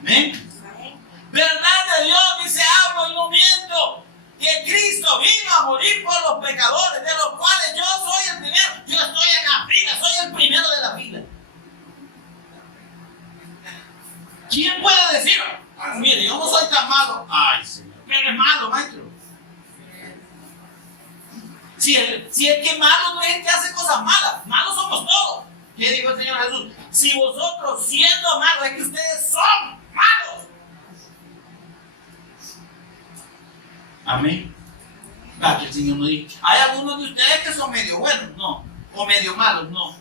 Amén. Verdad de Dios, dice, hablo y no miento, que Cristo vino a morir por los pecadores, de los cuales yo soy el primero. Yo estoy en la fila, soy el primero de la fila. ¿Quién puede decir: mire, yo no soy tan malo? Señor, pero es malo, maestro. Si el que es malo no es el que hace cosas malas, malos somos todos. ¿Qué dijo el Señor Jesús? Si vosotros siendo malos, es que ustedes son malos. Amén. Que el Señor nos dice: hay algunos de ustedes que son medio buenos, no, o medio malos, no.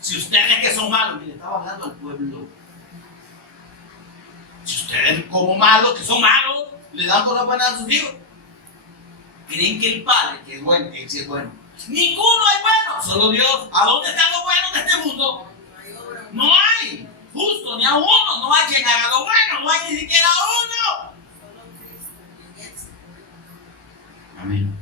Si ustedes que son malos, y le estaba hablando al pueblo. Si ustedes como malos, que son malos, le dan por la buena a sus hijos, creen que el Padre, que es bueno, que sí es bueno. Ninguno es bueno, solo Dios. ¿A dónde están los buenos de este mundo? No hay, justo, ni a uno. No hay quien haga lo bueno, no hay ni siquiera uno. Amén.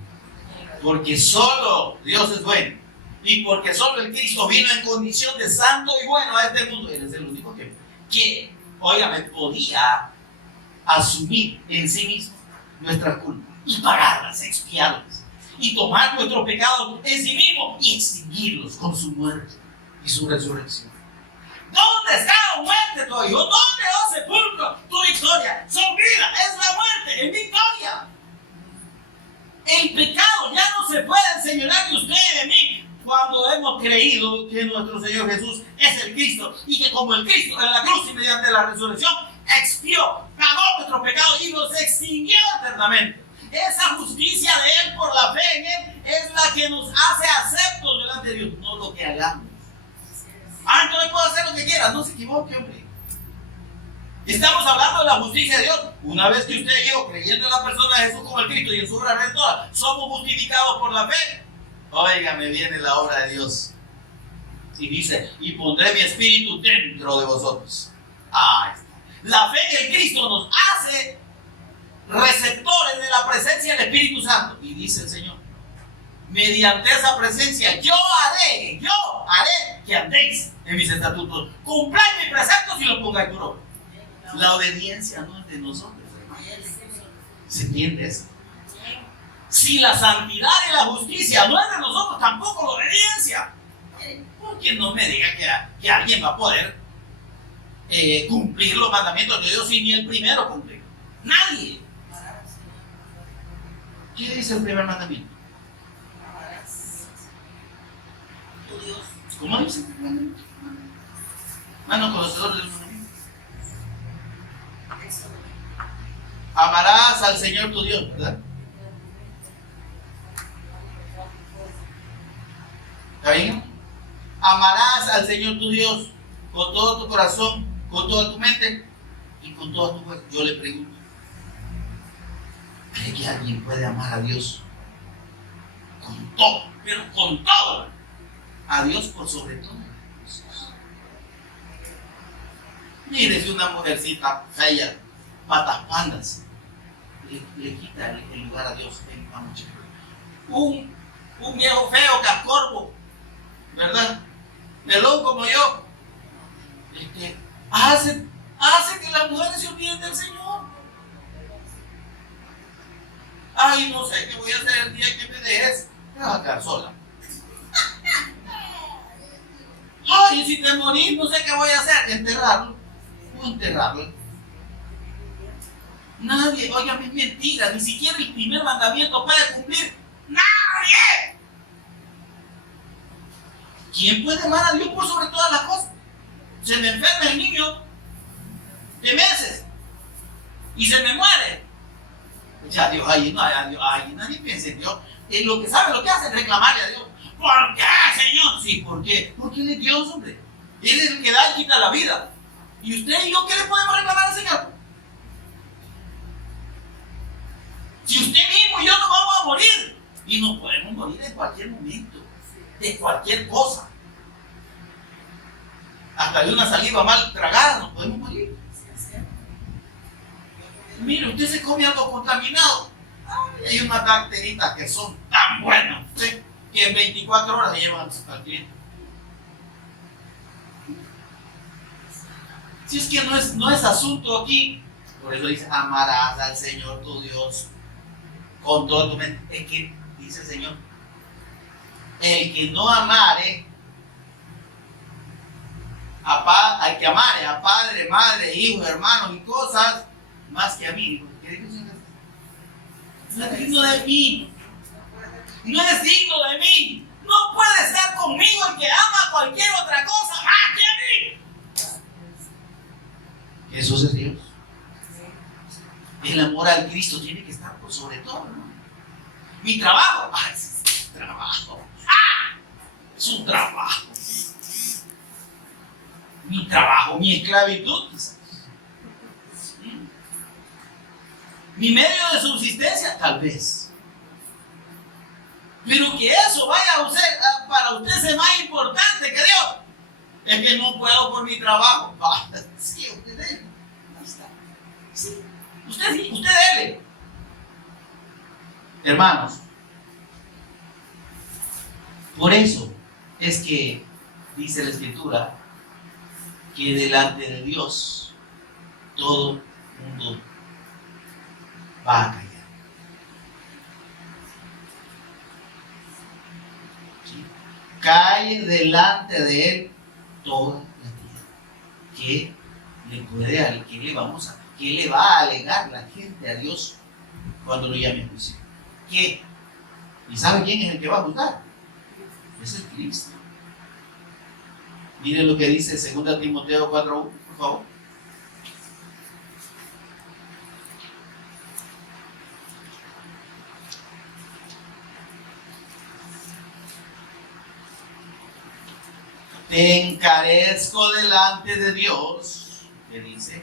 Porque solo Dios es bueno y porque solo el Cristo vino en condición de santo y bueno a este mundo. Él es el único que óigame, podía asumir en sí mismo nuestras culpas. y pagarlas, expiarlas, y tomar nuestros pecados en sí mismo y extinguirlos con su muerte y su resurrección. ¿Dónde está la muerte, tu hijo? ¿Dónde, oh sepulcro, tu victoria? Su vida es la muerte, es victoria. El pecado ya no se puede enseñorear de usted y de mí cuando hemos creído que nuestro Señor Jesús es el Cristo y que como el Cristo en la cruz y mediante la resurrección expió, pagó nuestros pecados y los extinguió eternamente. Esa justicia de Él por la fe en Él es la que nos hace aceptos delante de Dios, no lo que hagamos. Entonces puedo hacer lo que quiera, no se equivoque, hombre. Estamos hablando de la justicia de Dios. Una vez que usted y yo, creyendo en la persona de Jesús como el Cristo y en su obra redentora, somos justificados por la fe. Óigame, viene la obra de Dios. Y dice, y pondré mi espíritu dentro de vosotros. Ahí está. La fe en el Cristo nos hace receptores de la presencia del Espíritu Santo. Y dice el Señor, mediante esa presencia yo haré que andéis en mis estatutos, cumpláis mis preceptos y los pongáis por obra. La obediencia no es de nosotros, hermano. ¿Se entiende eso? Si la santidad y la justicia no es de nosotros, tampoco la obediencia. Porque no me diga que alguien va a poder cumplir los mandamientos de Dios si ni el primero cumplir. Nadie. ¿Qué dice el primer mandamiento? ¿Cómo dice el primer mandamiento? Mano conocedor del mandamiento. Amarás al Señor tu Dios, ¿verdad? ¿Está bien? Amarás al Señor tu Dios con todo tu corazón, con toda tu mente y con toda tu fuerza. Yo le pregunto, ¿cree que alguien puede amar a Dios con todo, pero con todo? A Dios por sobre todo. Mire, si una mujercita fea, patas pandas, le quita el lugar a Dios en la mujer. Un viejo feo, cascorbo, ¿verdad? Melón como yo, hace que las mujeres se olviden del Señor. Ay, no sé qué voy a hacer el día que me dejes, me vas a quedar sola. Ay, si te morís, no sé qué voy a hacer, enterrarlo, no enterrarlo. Nadie, oiga, es mentira, ni siquiera el primer mandamiento puede cumplir. ¡Nadie! ¿Quién puede amar a Dios por sobre todas las cosas? Se me enferma el niño de meses y se me muere. Ya Dios, nadie piensa en Dios. Lo que sabe, lo que hace es reclamarle a Dios. ¿Por qué, Señor? Sí, ¿por qué? Porque Él es Dios, hombre. Él es el que da y quita la vida. ¿Y usted y yo qué le podemos reclamar al Señor? Si usted mismo y yo nos vamos a morir, y nos podemos morir en cualquier momento, de cualquier cosa, hasta de una saliva mal tragada nos podemos morir. Mire, usted se come algo contaminado. Hay unas bacteritas que son tan buenas, ¿sí?, que en 24 horas se llevan al cliente. Si es que no es asunto aquí, por eso dice, amarás al Señor tu Dios con toda tu mente. Es que, dice el Señor, el que no amare, hay que amare a padre, madre, hijos, hermanos y cosas, más que a mí. ¿Qué dice el Señor? No es digno de mí. No es digno de mí. No puede estar conmigo el que ama cualquier otra cosa más que a mí. Jesús es Dios. El amor al Cristo tiene que estar por sobre todo, ¿no? Mi trabajo, es trabajo. Es un trabajo. Mi trabajo, mi esclavitud, quizás. Mi medio de subsistencia, tal vez. Pero que eso vaya a usted, para usted sea más importante que Dios. Es que no puedo por mi trabajo. Sí, usted dele. Ahí está. Sí. Usted dele. Hermanos, por eso es que dice la Escritura que delante de Dios todo mundo va a callar. cae delante de él toda la tierra. ¿Qué le va a alegar la gente a Dios cuando lo llame a juicio? ¿Qué? ¿Y sabe quién es el que va a juzgar? Es el Cristo. Miren lo que dice 2 Timoteo 4:1, por favor. Te encarezco delante de Dios, que dice,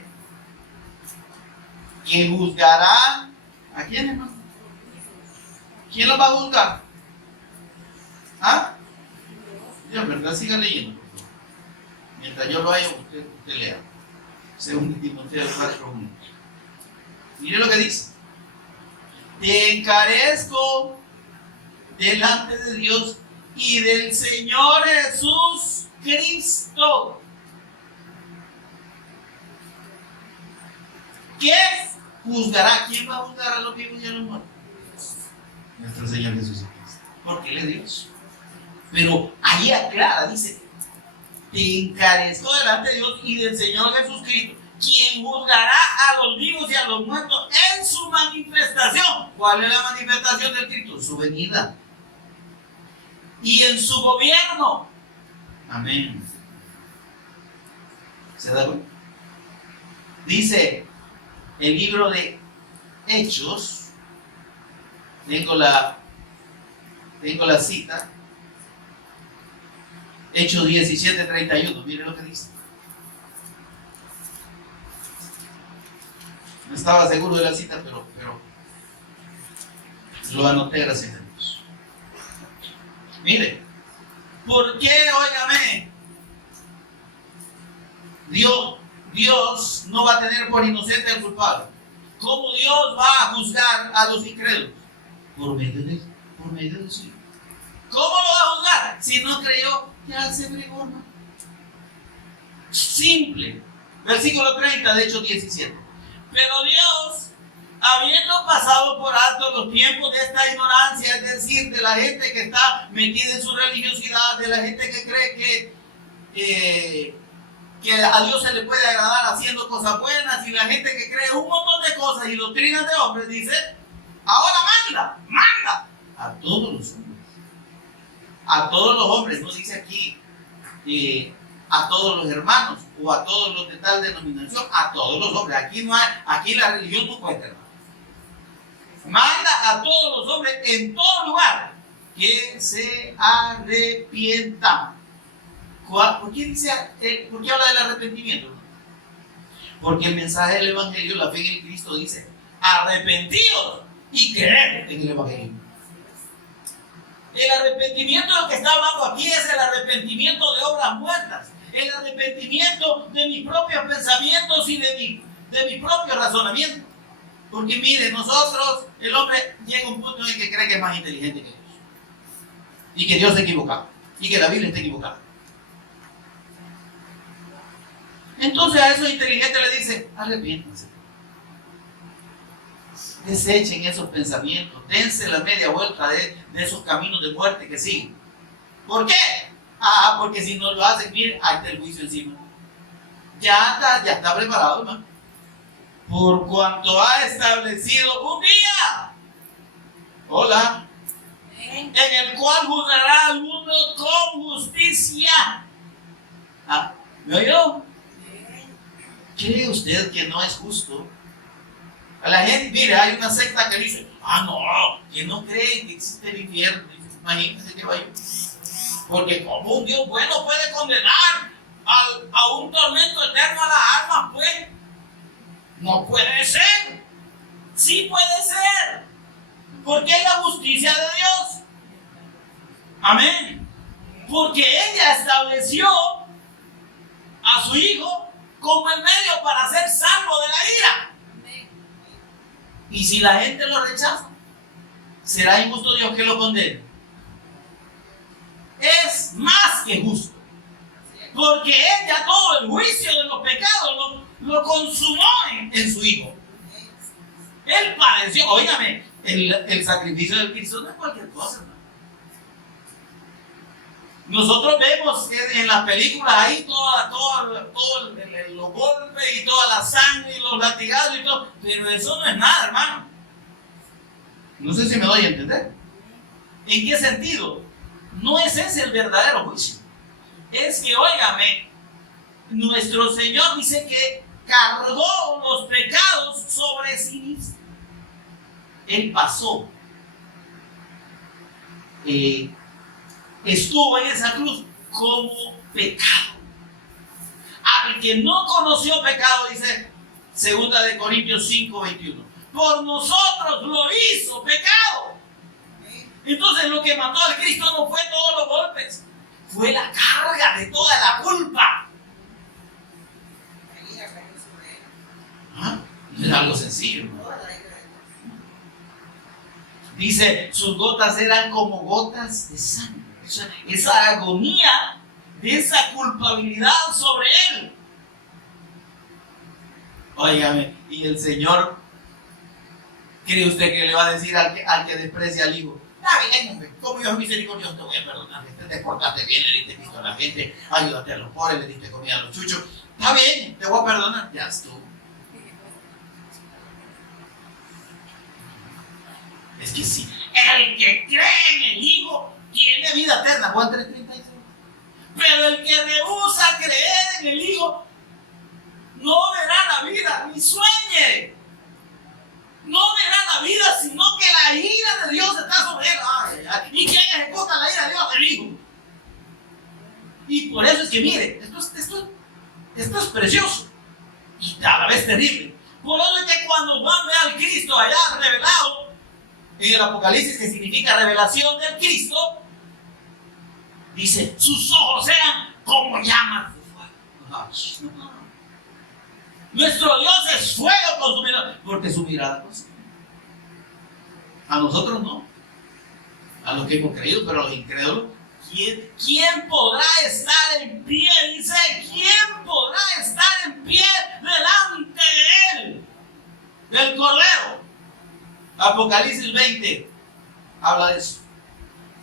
que juzgará a quién, hermano. ¿Quién lo va a juzgar? ¿Ah? Dios, ¿verdad? Siga leyendo, por favor. Mientras yo lo haga, usted lea. 2 Timoteo 4:1. Mire lo que dice. Te encarezco delante de Dios y del Señor Jesús Cristo, ¿qué juzgará? ¿Quién va a juzgar a los vivos y a los muertos? Nuestro Señor Jesucristo, porque Él es Dios. Pero ahí aclara, dice, te encarezco delante de Dios y del Señor Jesucristo, quien juzgará a los vivos y a los muertos en su manifestación. ¿Cuál es la manifestación del Cristo? Su venida. Y en su gobierno. Amén. ¿Se da cuenta? Dice el libro de Hechos, tengo la cita, Hechos 17:31, miren lo que dice. No estaba seguro de la cita, pero lo anoté, gracias a Dios. Mire. ¿Por qué, óigame, Dios no va a tener por inocente al culpable? ¿Cómo Dios va a juzgar a los incrédulos? Por medio de su Hijo. ¿Cómo lo va a juzgar? Si no creyó, ya se fregó, ¿no? Simple. Versículo 30 de Hechos 17. Pero Dios, habiendo pasado por alto los tiempos de esta ignorancia, es decir, de la gente que está metida en su religiosidad, de la gente que cree que a Dios se le puede agradar haciendo cosas buenas, y la gente que cree un montón de cosas y doctrinas de hombres, dice, ahora manda a todos los hombres. A todos los hombres, no dice aquí a todos los hermanos o a todos los de tal denominación, a todos los hombres. Aquí la religión no cuenta, hermano. Manda a todos los hombres en todo lugar que se arrepientan. ¿Por qué habla del arrepentimiento? Porque el mensaje del Evangelio, la fe en Cristo, dice: arrepentidos y creed en el Evangelio. El arrepentimiento de lo que está hablando aquí es el arrepentimiento de obras muertas, el arrepentimiento de mis propios pensamientos y de mi propio razonamiento. Porque mire, nosotros, el hombre llega a un punto en el que cree que es más inteligente que Dios, y que Dios está equivocado, y que la Biblia está equivocada. Entonces a esos inteligentes le dice: arrepiéntanse, desechen esos pensamientos, dense la media vuelta de esos caminos de muerte que siguen. ¿Por qué? Porque si no lo hacen, mire, ahí está el juicio encima. Ya está preparado, hermano. Por cuanto ha establecido un día, hola, en el cual juzgará al mundo con justicia. ¿Me oyó? ¿Cree usted que no es justo? A la gente, mire, hay una secta que dice: que no cree que existe el infierno. Imagínense que vaya. Porque como un Dios bueno puede condenar a un tormento eterno a las almas, pues. No puede ser. Sí puede ser. Porque es la justicia de Dios. Amén. Porque ella estableció a su Hijo como el medio para ser salvo de la ira. Y si la gente lo rechaza, ¿será injusto Dios que lo condene? Es más que justo. Porque Él ya todo el juicio de los pecados lo consumó en su Hijo. Él padeció. Óigame, el sacrificio del Cristo no es cualquier cosa, ¿no? Nosotros vemos en las películas ahí todo los golpes y toda la sangre y los latigazos y todo, pero eso no es nada, hermano. No sé si me doy a entender. ¿En qué sentido? No es ese el verdadero juicio. Es que, óigame, nuestro Señor dice que cargó los pecados sobre sí mismo. Él pasó. Estuvo en esa cruz como pecado. Al que no conoció pecado, dice 2 de Corintios 5:21, por nosotros lo hizo pecado. Entonces lo que mató al Cristo no fue todos los golpes, fue la carga de toda la culpa. No es algo sencillo, ¿no? Dice, sus gotas eran como gotas de sangre. O sea, esa agonía de esa culpabilidad sobre él. Óigame, y el Señor, ¿cree usted que le va a decir al que desprecia al hijo? Está bien, hombre, como Dios es misericordioso, te voy a perdonar. Te portaste bien, le diste pisto a la gente, ayúdate a los pobres, le diste comida a los chuchos. Está bien, te voy a perdonar. Ya estuvo. Es que sí, el que cree en el Hijo tiene vida eterna. Juan 3:36. Pero el que rehúsa creer en el Hijo no verá la vida, ni sueñe. No verá la vida, sino que la ira de Dios está sobre él. Ay, ay. ¿Y quién ejecuta la ira de Dios? El Hijo. Y por eso es que, mire, esto es precioso y a la vez terrible. Por eso es que cuando Juan ve al Cristo allá revelado, en el Apocalipsis, que significa revelación del Cristo, dice, sus ojos eran como llamas de fuego. Nuestro Dios es fuego consumidor, porque su mirada consume. A nosotros no, a los que hemos creído, pero a los incrédulos, ¿quién podrá estar en pie? Dice, ¿quién podrá estar en pie delante de él? Del Cordero. Apocalipsis 20 habla de eso.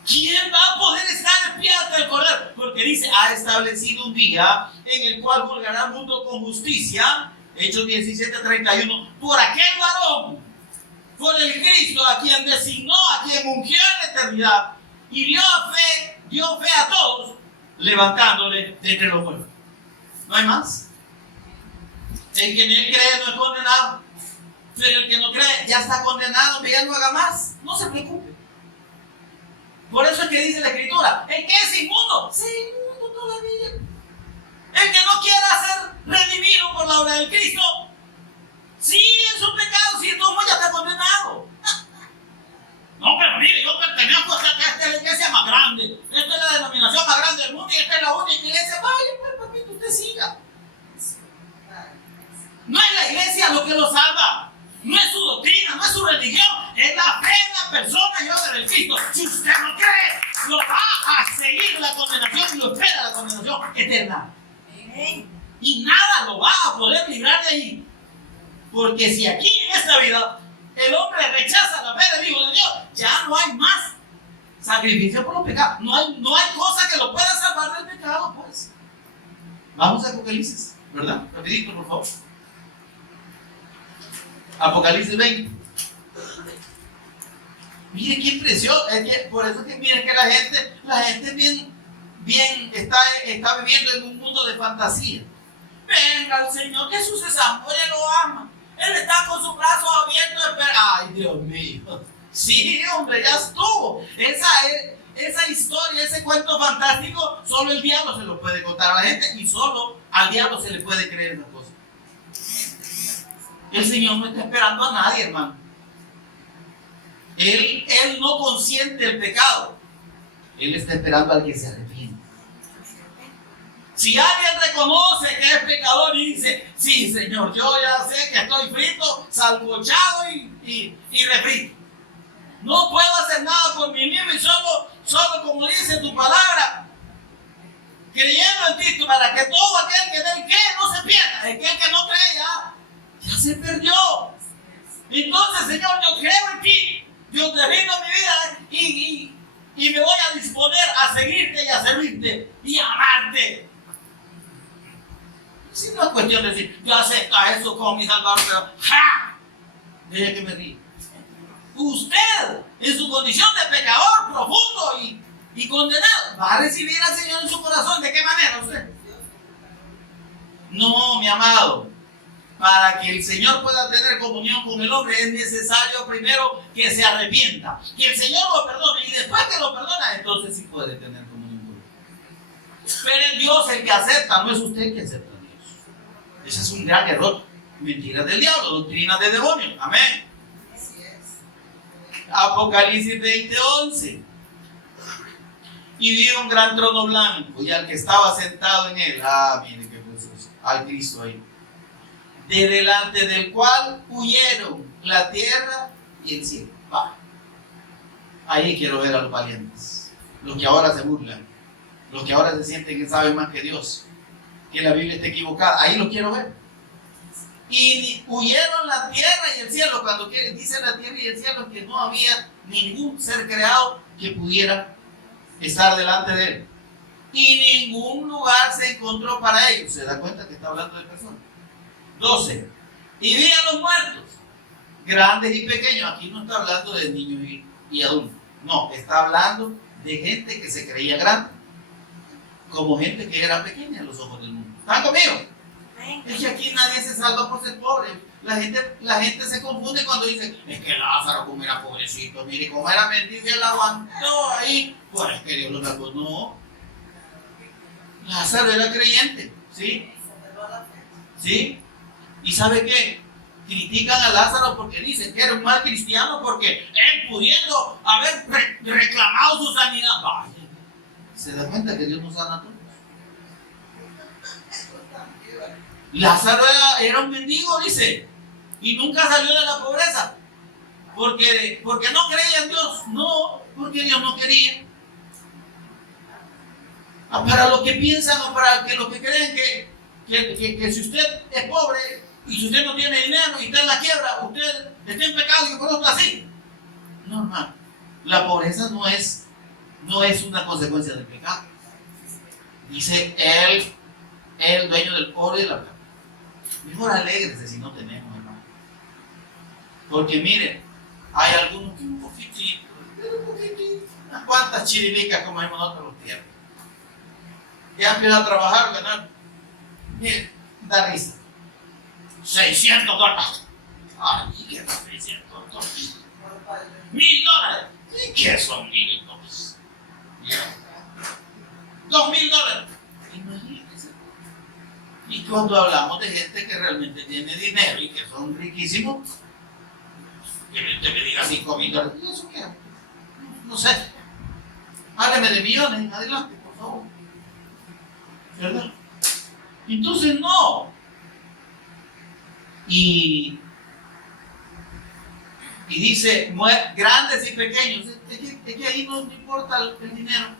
¿Quién va a poder estar en pie ante el Cordero? Porque dice, ha establecido un día en el cual juzgará al mundo con justicia. Hechos 17:31. Por aquel varón, por el Cristo, a quien designó, a quien ungió en la eternidad, y dio fe a todos, levantándole de entre los muertos. ¿No hay más? El que en él cree no es condenado. Pero el que no cree ya está condenado, que ya no haga más. No se preocupe. Por eso es que dice la Escritura, el que es inmundo, sea inmundo todavía. El que no quiera ser redimido por la obra del Cristo, sigue en su pecado, si todo ya está condenado. No, pero mire, yo pertenezco a esta es la iglesia más grande, esta es la denominación más grande del mundo y esta es la única iglesia. Vaya, pues papito, usted siga. No es la iglesia lo que lo salva. No es su doctrina, no es su religión, es la fe en la persona y obra del Cristo. Si usted no cree, lo va a seguir la condenación y lo espera la condenación eterna. Y nada lo va a poder librar de ahí. Porque si aquí en esta vida el hombre rechaza la fe del Hijo de Dios, ya no hay más sacrificio por los pecados. No hay cosa que lo pueda salvar del pecado, pues. Vamos a Apocalipsis, ¿verdad? Rapidito, por favor. Apocalipsis 20. Mire qué impresión. Es que por eso es que miren que la gente bien está viviendo en un mundo de fantasía. Venga el Señor, Jesús es amor, Él lo ama. Él está con sus brazos abiertos esperando. Ay, Dios mío. Sí, hombre, ya estuvo. Esa historia, ese cuento fantástico, solo el diablo se lo puede contar a la gente y solo al diablo se le puede creer una cosa. El Señor no está esperando a nadie, hermano. Él no consiente el pecado. Él está esperando al que se arrepiente. Si alguien reconoce que es pecador y dice, sí, Señor, yo ya sé que estoy frito, salcochado y refrito. No puedo hacer nada por mí mismo y solo como dice tu palabra, creyendo en ti para que todo aquel que del que no se pierda, aquel que no cree ya se perdió. Entonces, Señor, yo creo en ti, yo te rindo mi vida y y me voy a disponer a seguirte y a servirte y a amarte. Si no es cuestión de decir, yo acepto a Jesús como mi Salvador, pero ¡ja! Deje que me ríe. Usted, en su condición de pecador profundo y condenado, va a recibir al Señor en su corazón. ¿De qué manera usted? No, mi amado. Para que el Señor pueda tener comunión con el hombre es necesario primero que se arrepienta, que el Señor lo perdone, y después que lo perdona, entonces sí puede tener comunión con él. Pero es Dios el que acepta, no es usted el que acepta a Dios. Ese es un gran error. Mentiras del diablo, doctrinas de demonios. Amén. Apocalipsis 20:11. Y vi un gran trono blanco y al que estaba sentado en él. Mire qué precioso. Al Cristo ahí. De delante del cual huyeron la tierra y el cielo. Va. Ahí quiero ver a los valientes. Los que ahora se burlan. Los que ahora se sienten que saben más que Dios. Que la Biblia está equivocada. Ahí los quiero ver. Y huyeron la tierra y el cielo. Cuando dice la tierra y el cielo, que no había ningún ser creado que pudiera estar delante de él. Y ningún lugar se encontró para ellos. ¿Se da cuenta que está hablando de personas? 12. Y vi a los muertos, grandes y pequeños. Aquí no está hablando de niños y adultos. No, está hablando de gente que se creía grande, como gente que era pequeña en los ojos del mundo. ¿Están conmigo? Es que aquí nadie se salva por ser pobre. La gente se confunde cuando dice, es que Lázaro como era pobrecito, mire cómo era mendigo y él aguantó ahí. Pues es que Dios lo salvó. No. Lázaro era creyente, ¿sí? ¿Sí? ¿Y sabe qué? Critican a Lázaro porque dicen que era un mal cristiano porque él pudiendo haber reclamado su sanidad. Vaya. ¿Se da cuenta que Dios nos sana a todos? Lázaro era un mendigo, dice, y nunca salió de la pobreza porque no creía en Dios. No, porque Dios no quería. Para los que piensan o para los que creen que si usted es pobre y si usted no tiene dinero y está en la quiebra, usted está en pecado y por otro así. No, hermano, la pobreza no es una consecuencia del pecado. Dice el dueño del oro y de la plata. Mejor alégrese si no tenemos, hermano. Porque miren, hay algunos que un poquitito, unas cuantas chirilicas como hemos nosotros los tiempos. Ya empieza a trabajar, ganar. Miren, da risa. $600. Ay, ¿qué es $600? $1,000. ¿Y qué son $1,000? $2,000. Imagínense. Y cuando hablamos de gente que realmente tiene dinero y que son riquísimos, que usted me diga $5,000, ¿y eso qué? No sé. Hábleme de millones, adelante, por favor. ¿Verdad? Entonces no. Y dice, grandes y pequeños. Es que ahí no importa el dinero,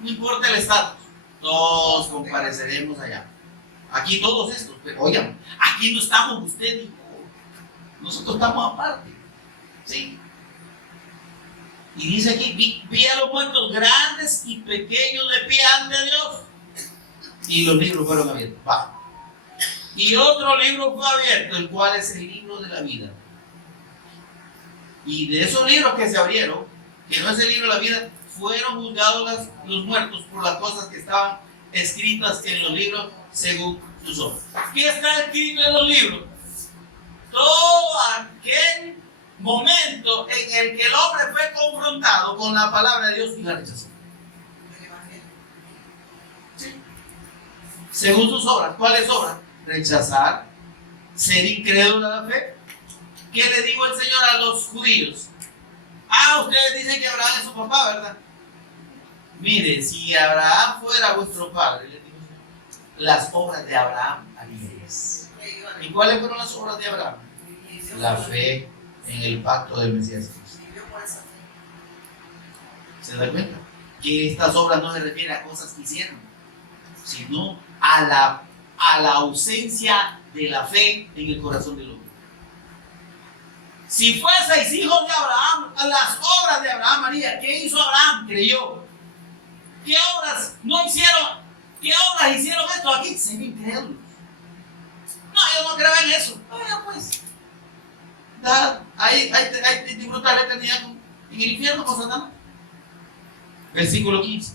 no importa el estatus. Todos compareceremos allá. Aquí todos estos, pero oigan, aquí no estamos usted y yo. Nosotros estamos aparte. ¿Sí? Y dice aquí, vi a los muertos grandes y pequeños de pie ante Dios. Y los libros fueron abiertos. Va. Y otro libro fue abierto, el cual es el libro de la vida. Y de esos libros que se abrieron, que no es el libro de la vida, fueron juzgados los muertos por las cosas que estaban escritas en los libros según sus obras. ¿Qué está escrito en los libros? Todo aquel momento en el que el hombre fue confrontado con la palabra de Dios y la rechazó. ¿Sí? Según sus obras. ¿Cuáles obras? Rechazar, ser incrédulo a la fe. ¿Qué le dijo el Señor a los judíos? Ustedes dicen que Abraham es su papá, ¿verdad? Mire, si Abraham fuera vuestro padre, le digo, las obras de Abraham haríais. ¿Y cuáles fueron las obras de Abraham? La fe en el pacto del Mesías. ¿Se da cuenta? Que estas obras no se refieren a cosas que hicieron, sino a la ausencia de la fe en el corazón del hombre. Si fueseis hijos de Abraham, a las obras de Abraham María, ¿qué hizo Abraham? Creyó. ¿Qué obras no hicieron? ¿Qué obras hicieron esto aquí? Ser incrédulos. No, yo no creo en eso. Oiga, pues. Ahí disfrutar la eternidad en el infierno con Satanás. Versículo 15.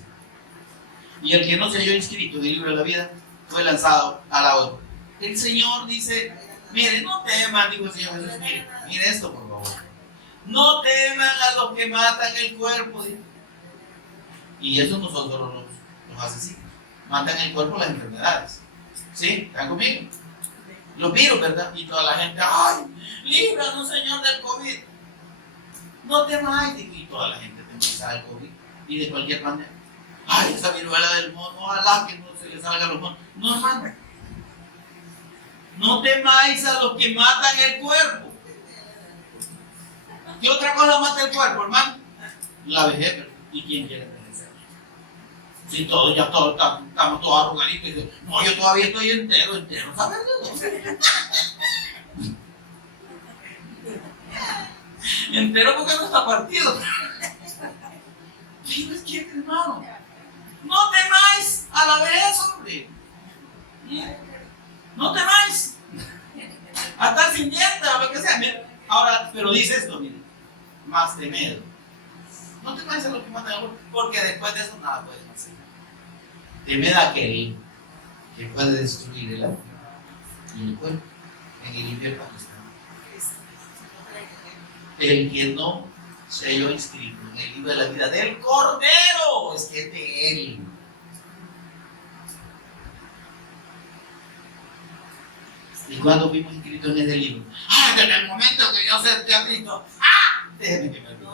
Y el que no se halló inscrito en el libro de la vida fue lanzado a la horca. El Señor dice: mire, no teman, dijo el Señor Jesús. Mire esto, por favor. No teman a los que matan el cuerpo. Y eso no son solo los asesinos. Matan el cuerpo las enfermedades. ¿Sí? ¿Están conmigo? Los virus, ¿verdad? Y toda la gente: ¡ay! Líbranos, Señor, del COVID. No temas, y toda la gente te empieza del COVID y de cualquier pandemia. ¡Ay, esa viruela del mono! Ojalá que no se le salga a los monos. No, hermano. No temáis a los que matan el cuerpo. ¿Qué otra cosa mata el cuerpo, hermano? La vejez. ¿Y quién quiere envejecer? Si todos estamos todos arrugaditos y dicen: no, yo todavía estoy entero, ¿sabes de dónde? Entero porque no está partido. ¿Quién quiere, hermano? No temáis a la vejez, hombre. No temáis a estar sin dientes o lo que sea. Ahora, pero dice esto, mire: más temed. No temáis a los que matan a uno, porque después de eso nada pueden hacer. Temed a aquel que puede destruir el alma y el cuerpo en el infierno. El que no se halló inscrito en el libro de la vida del Cordero, es que es de él. ¿Y cuándo fuimos inscritos en ese libro? Desde el momento que yo acepté a Cristo. Déjeme que me olvide.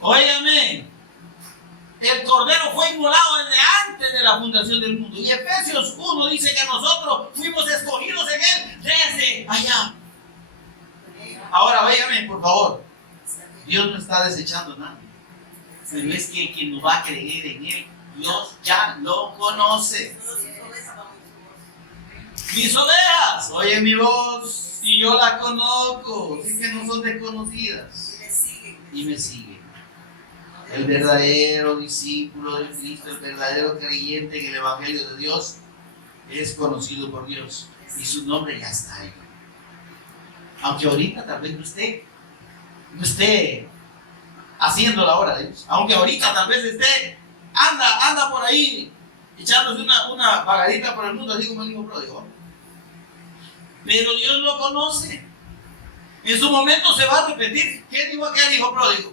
Óyame, el Cordero fue inmolado desde antes de la fundación del mundo. Y Efesios 1 dice que nosotros fuimos escogidos en él desde allá. Ahora, óigame, por favor. Dios no está desechando nada. Pero es que quien no va a creer en él, Dios ya lo conoce. Mis ovejas oyen mi voz y yo la conozco. Así que no son desconocidas. Y me siguen. El verdadero discípulo de Cristo, el verdadero creyente en el Evangelio de Dios, es conocido por Dios. Y su nombre ya está ahí. Aunque ahorita tal vez no esté haciendo la obra de Dios. Aunque ahorita tal vez anda por ahí echándose una vagadita por el mundo, así como el hijo pródigo. Pero Dios lo conoce. En su momento se va a repetir. ¿Qué dijo aquel hijo pródigo?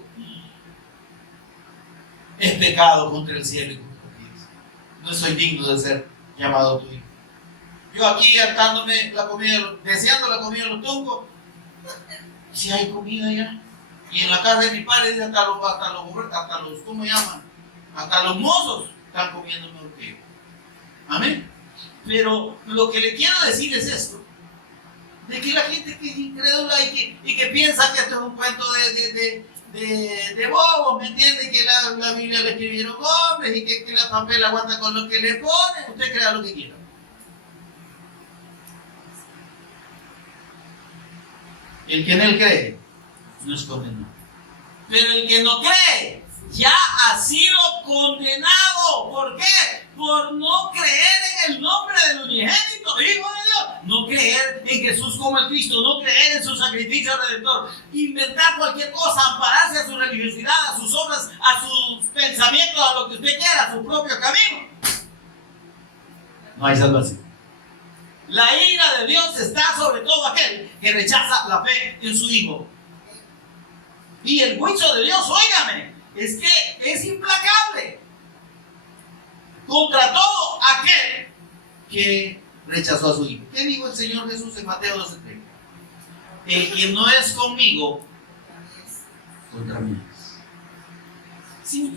Es pecado contra el cielo y contra Dios. No soy digno de ser llamado tu hijo. Yo aquí hartándome la comida, deseando la comida de los tuncos. Si hay comida ya. Y en la casa de mi padre hasta los ¿cómo llaman? Hasta los mozos están comiendo mejor que yo. Amén. Pero lo que le quiero decir es esto: de que la gente que es incrédula y que piensa que esto es un cuento de bobos, ¿me entiende? Que la Biblia le escribieron hombres y que la papel aguanta con lo que le ponen. Usted crea lo que quiera. El que en él cree no es condenado. Pero el que no cree ya ha sido condenado. ¿Por qué? Por no creer en el nombre del unigénito Hijo de Dios. No creer en Jesús como el Cristo. No creer en su sacrificio redentor. Inventar cualquier cosa. Ampararse a su religiosidad, a sus obras, a sus pensamientos, a lo que usted quiera, a su propio camino. No hay salvación. La ira de Dios está sobre todo aquel que rechaza la fe en su Hijo. Y el juicio de Dios, óigame, es que es implacable contra todo aquel que rechazó a su Hijo. ¿Qué dijo el Señor Jesús en Mateo 12:30? El que no es conmigo, contra mí es. Sí.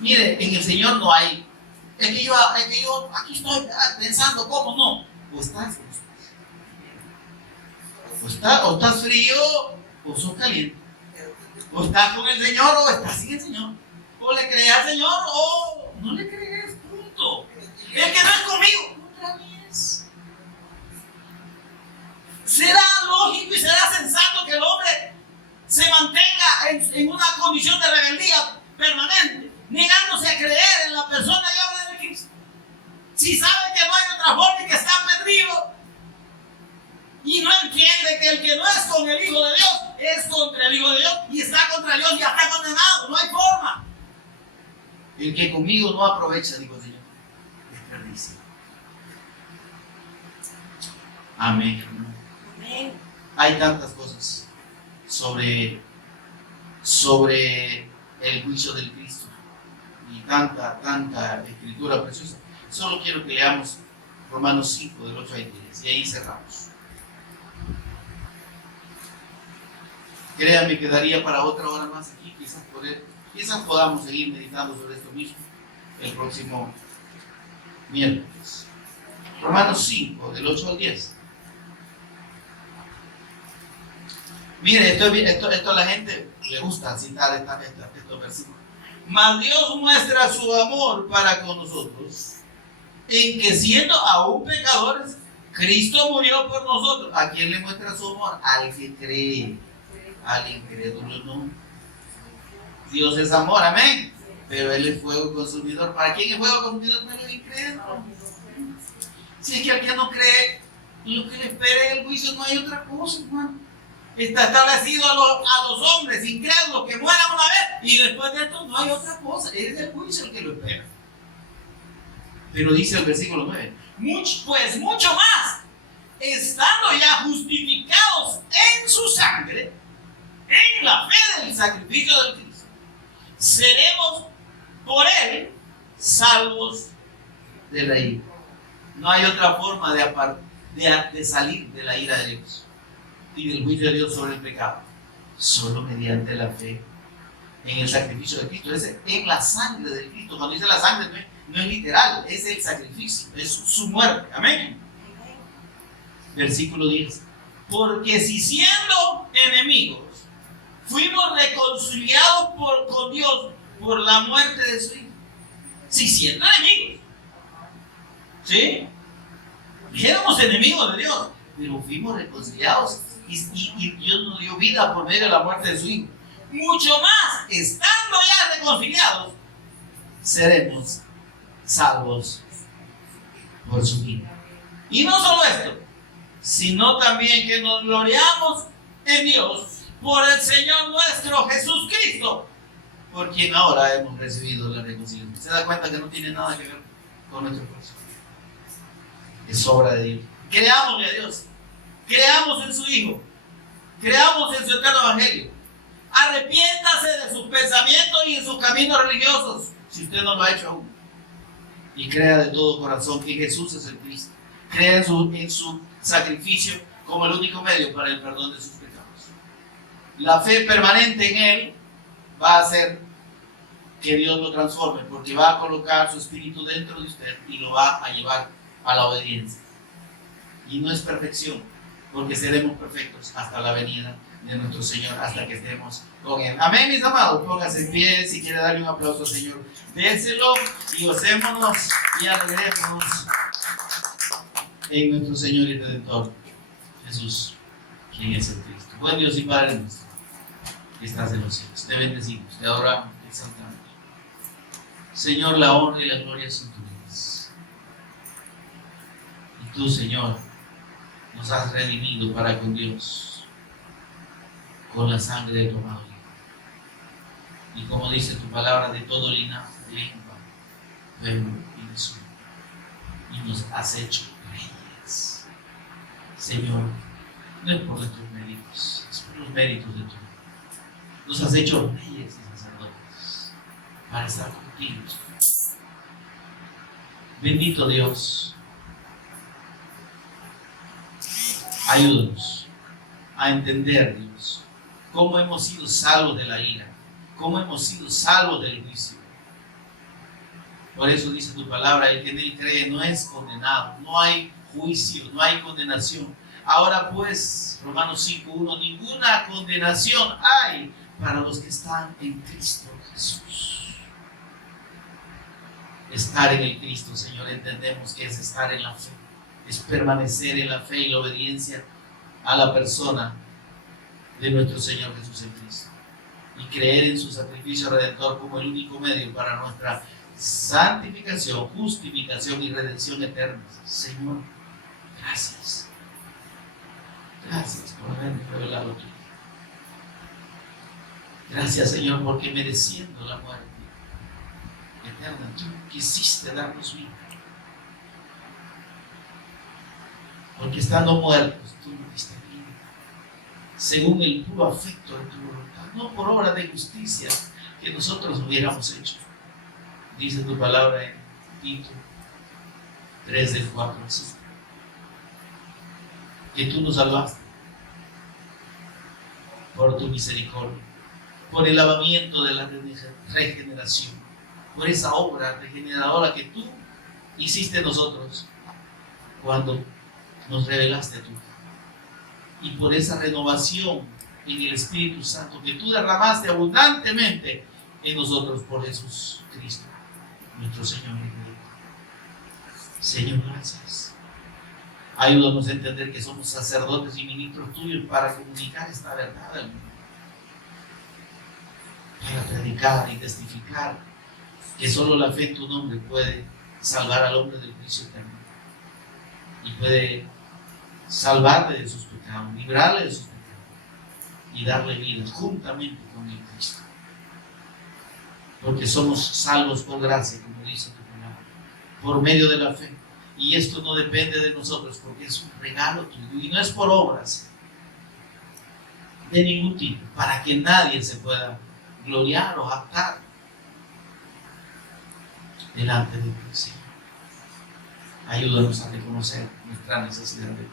Mire, en el Señor no hay. Es que yo aquí estoy pensando, ¿cómo no? O estás frío, o sos caliente. O estás con el Señor, o estás sin el Señor. O le crees al Señor, o no le crees, punto. El que no es conmigo, contra mí es. Será lógico y será Si sabe que no hay otra forma y que está perdido, y no entiende que el que no es con el Hijo de Dios es contra el Hijo de Dios y está contra Dios y ya está condenado, no hay forma. El que conmigo no aprovecha, dijo el Señor, desperdicia. Amén. Amén. Hay tantas cosas sobre el juicio del Cristo y tanta escritura preciosa. Solo quiero que leamos Romanos 5 del 8 al 10 y ahí cerramos. Créanme que daría para otra hora más aquí, quizás podamos seguir meditando sobre esto mismo el próximo miércoles. Romanos 5 del 8 al 10. Mire, esto a la gente le gusta citar estos versículos. Mas Dios muestra su amor para con nosotros en que siendo aún pecadores, Cristo murió por nosotros. ¿A quién le muestra su amor? Al que cree. Al incrédulo no. Dios es amor, amén. Pero Él es fuego consumidor. ¿Para quién es fuego consumidor? Para el incrédulo. Si es que al que no cree, lo que le espera es el juicio, no hay otra cosa, hermano. Está establecido a los hombres incrédulos que mueran una vez y después de esto no hay otra cosa. Es el juicio el que lo espera. Pero dice el versículo 9: pues mucho más, estando ya justificados en su sangre, en la fe del sacrificio del Cristo, seremos por Él salvos de la ira. No hay otra forma de salir de la ira de Dios y del juicio de Dios sobre el pecado, solo mediante la fe en el sacrificio de Cristo, es en la sangre de Cristo. Cuando dice la sangre no es literal, es el sacrificio, es su muerte, amén. Versículo 10: porque si siendo enemigos fuimos reconciliados con Dios por la muerte de su Hijo. Si siendo enemigos, ¿sí? Éramos enemigos de Dios, pero fuimos reconciliados y Dios nos dio vida por medio de la muerte de su Hijo. Mucho más, estando ya reconciliados, seremos salvos por su Hijo. Y no solo esto, sino también que nos gloriamos en Dios por el Señor nuestro Jesucristo, por quien ahora hemos recibido la reconciliación. ¿Se da cuenta que no tiene nada que ver con nuestro esfuerzo? Es obra de Dios. Creámosle a Dios, creamos en su Hijo, creamos en su eterno evangelio. Arrepiéntase de sus pensamientos y de sus caminos religiosos, si usted no lo ha hecho aún, y crea de todo corazón que Jesús es el Cristo. Crea en su sacrificio como el único medio para el perdón de sus pecados. La fe permanente en Él va a hacer que Dios lo transforme, porque va a colocar su espíritu dentro de usted y lo va a llevar a la obediencia. Y no es perfección, porque seremos perfectos hasta la venida de nuestro Señor, hasta que estemos con Él. Amén, mis amados. Póngase en pie. Si quiere darle un aplauso al Señor, déselo y gocémonos y alegrémonos en nuestro Señor y Redentor Jesús, quien es el Cristo. Buen Dios y Padre nuestro, que estás en los cielos, te bendecimos, te adoramos, te exaltamos. Señor, la honra y la gloria son tuyas. Y tú, Señor, nos has redimido para con Dios con la sangre de tu amado Hijo. Y como dice tu palabra, de todo linaje, lengua, pueblo y nación. Y nos has hecho reyes. Señor, no es por nuestros méritos, es por los méritos de tu Hijo. Nos has hecho reyes y sacerdotes para estar contigo. Bendito Dios, ayúdanos a entender, Dios, cómo hemos sido salvos de la ira, cómo hemos sido salvos del juicio. Por eso dice tu palabra: el que en él cree no es condenado, no hay juicio, no hay condenación. Ahora pues, Romanos 5:1, ninguna condenación hay para los que están en Cristo Jesús. Estar en el Cristo, Señor, entendemos que es estar en la fe, es permanecer en la fe y la obediencia a la persona de nuestro Señor Jesús en Cristo, y creer en su sacrificio redentor como el único medio para nuestra santificación, justificación y redención eterna. Señor, gracias. Gracias por haberme revelado tú. Gracias, Señor, porque mereciendo la muerte eterna, tú quisiste darnos vida. Porque estando muertos, tú nos diste vida, según el puro afecto de tu voluntad, no por obra de justicia que nosotros hubiéramos hecho. Dice tu palabra en Tito 3 del 4 al 5, que tú nos salvaste por tu misericordia, por el lavamiento de la regeneración, por esa obra regeneradora que tú hiciste en nosotros cuando nos revelaste a tú, y por esa renovación en el Espíritu Santo que tú derramaste abundantemente en nosotros por Jesús Cristo, nuestro Señor y Rey. Señor, gracias. Ayúdanos a entender que somos sacerdotes y ministros tuyos para comunicar esta verdad al mundo, para predicar y testificar que solo la fe en tu nombre puede salvar al hombre del juicio eterno y puede salvarle de sus pecados, librarle de sus pecados y darle vida juntamente con el Cristo, porque somos salvos por gracia, como dice tu palabra, por medio de la fe. Y esto no depende de nosotros, porque es un regalo tuyo y no es por obras de ningún tipo, para que nadie se pueda gloriar o jactar delante de ti, Señor. Ayúdanos a reconocer nuestra necesidad de ti,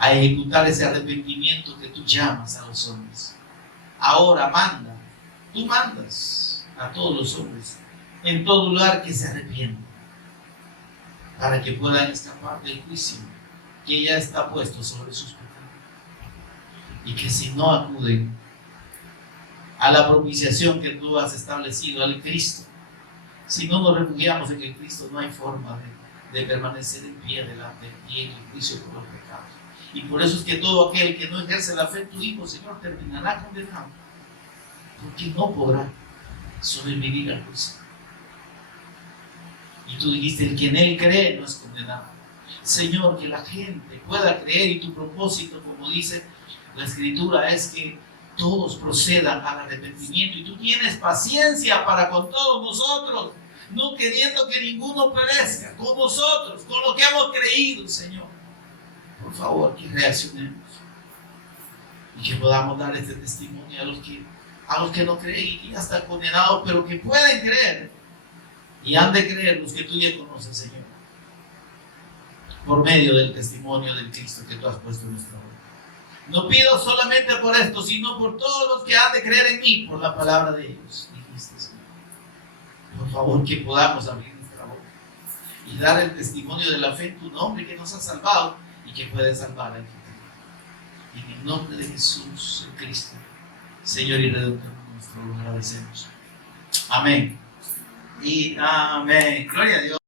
a ejecutar ese arrepentimiento que tú llamas a los hombres. Ahora manda, tú mandas a todos los hombres en todo lugar que se arrepientan, para que puedan escapar del juicio que ya está puesto sobre sus pecados, y que si no acuden a la propiciación que tú has establecido, al Cristo, si no nos refugiamos en el Cristo, no hay forma de permanecer en pie delante de ti en el juicio por los pecados. Y por eso es que todo aquel que no ejerce la fe en tu Hijo, Señor, terminará condenado, porque no podrá sobrevivir al juicio. Y tú dijiste, el que en Él cree no es condenado. Señor, que la gente pueda creer, y tu propósito, como dice la Escritura, es que todos procedan al arrepentimiento, y tú tienes paciencia para con todos nosotros, no queriendo que ninguno perezca, con nosotros, con lo que hemos creído, Señor. Por favor, que reaccionemos y que podamos dar este testimonio a los que no creen y ya están condenados, pero que pueden creer y han de creer los que tú ya conoces, Señor, por medio del testimonio del Cristo que tú has puesto en nuestra boca. No pido solamente por esto, sino por todos los que han de creer en mí, por la palabra de ellos, dijiste, Señor. Por favor, que podamos abrir nuestra boca y dar el testimonio de la fe en tu nombre, que nos ha salvado y que puede salvar al que cree. En el nombre de Jesús, el Cristo, Señor y Redentor nuestro, lo agradecemos. Amén y amén. Gloria a Dios.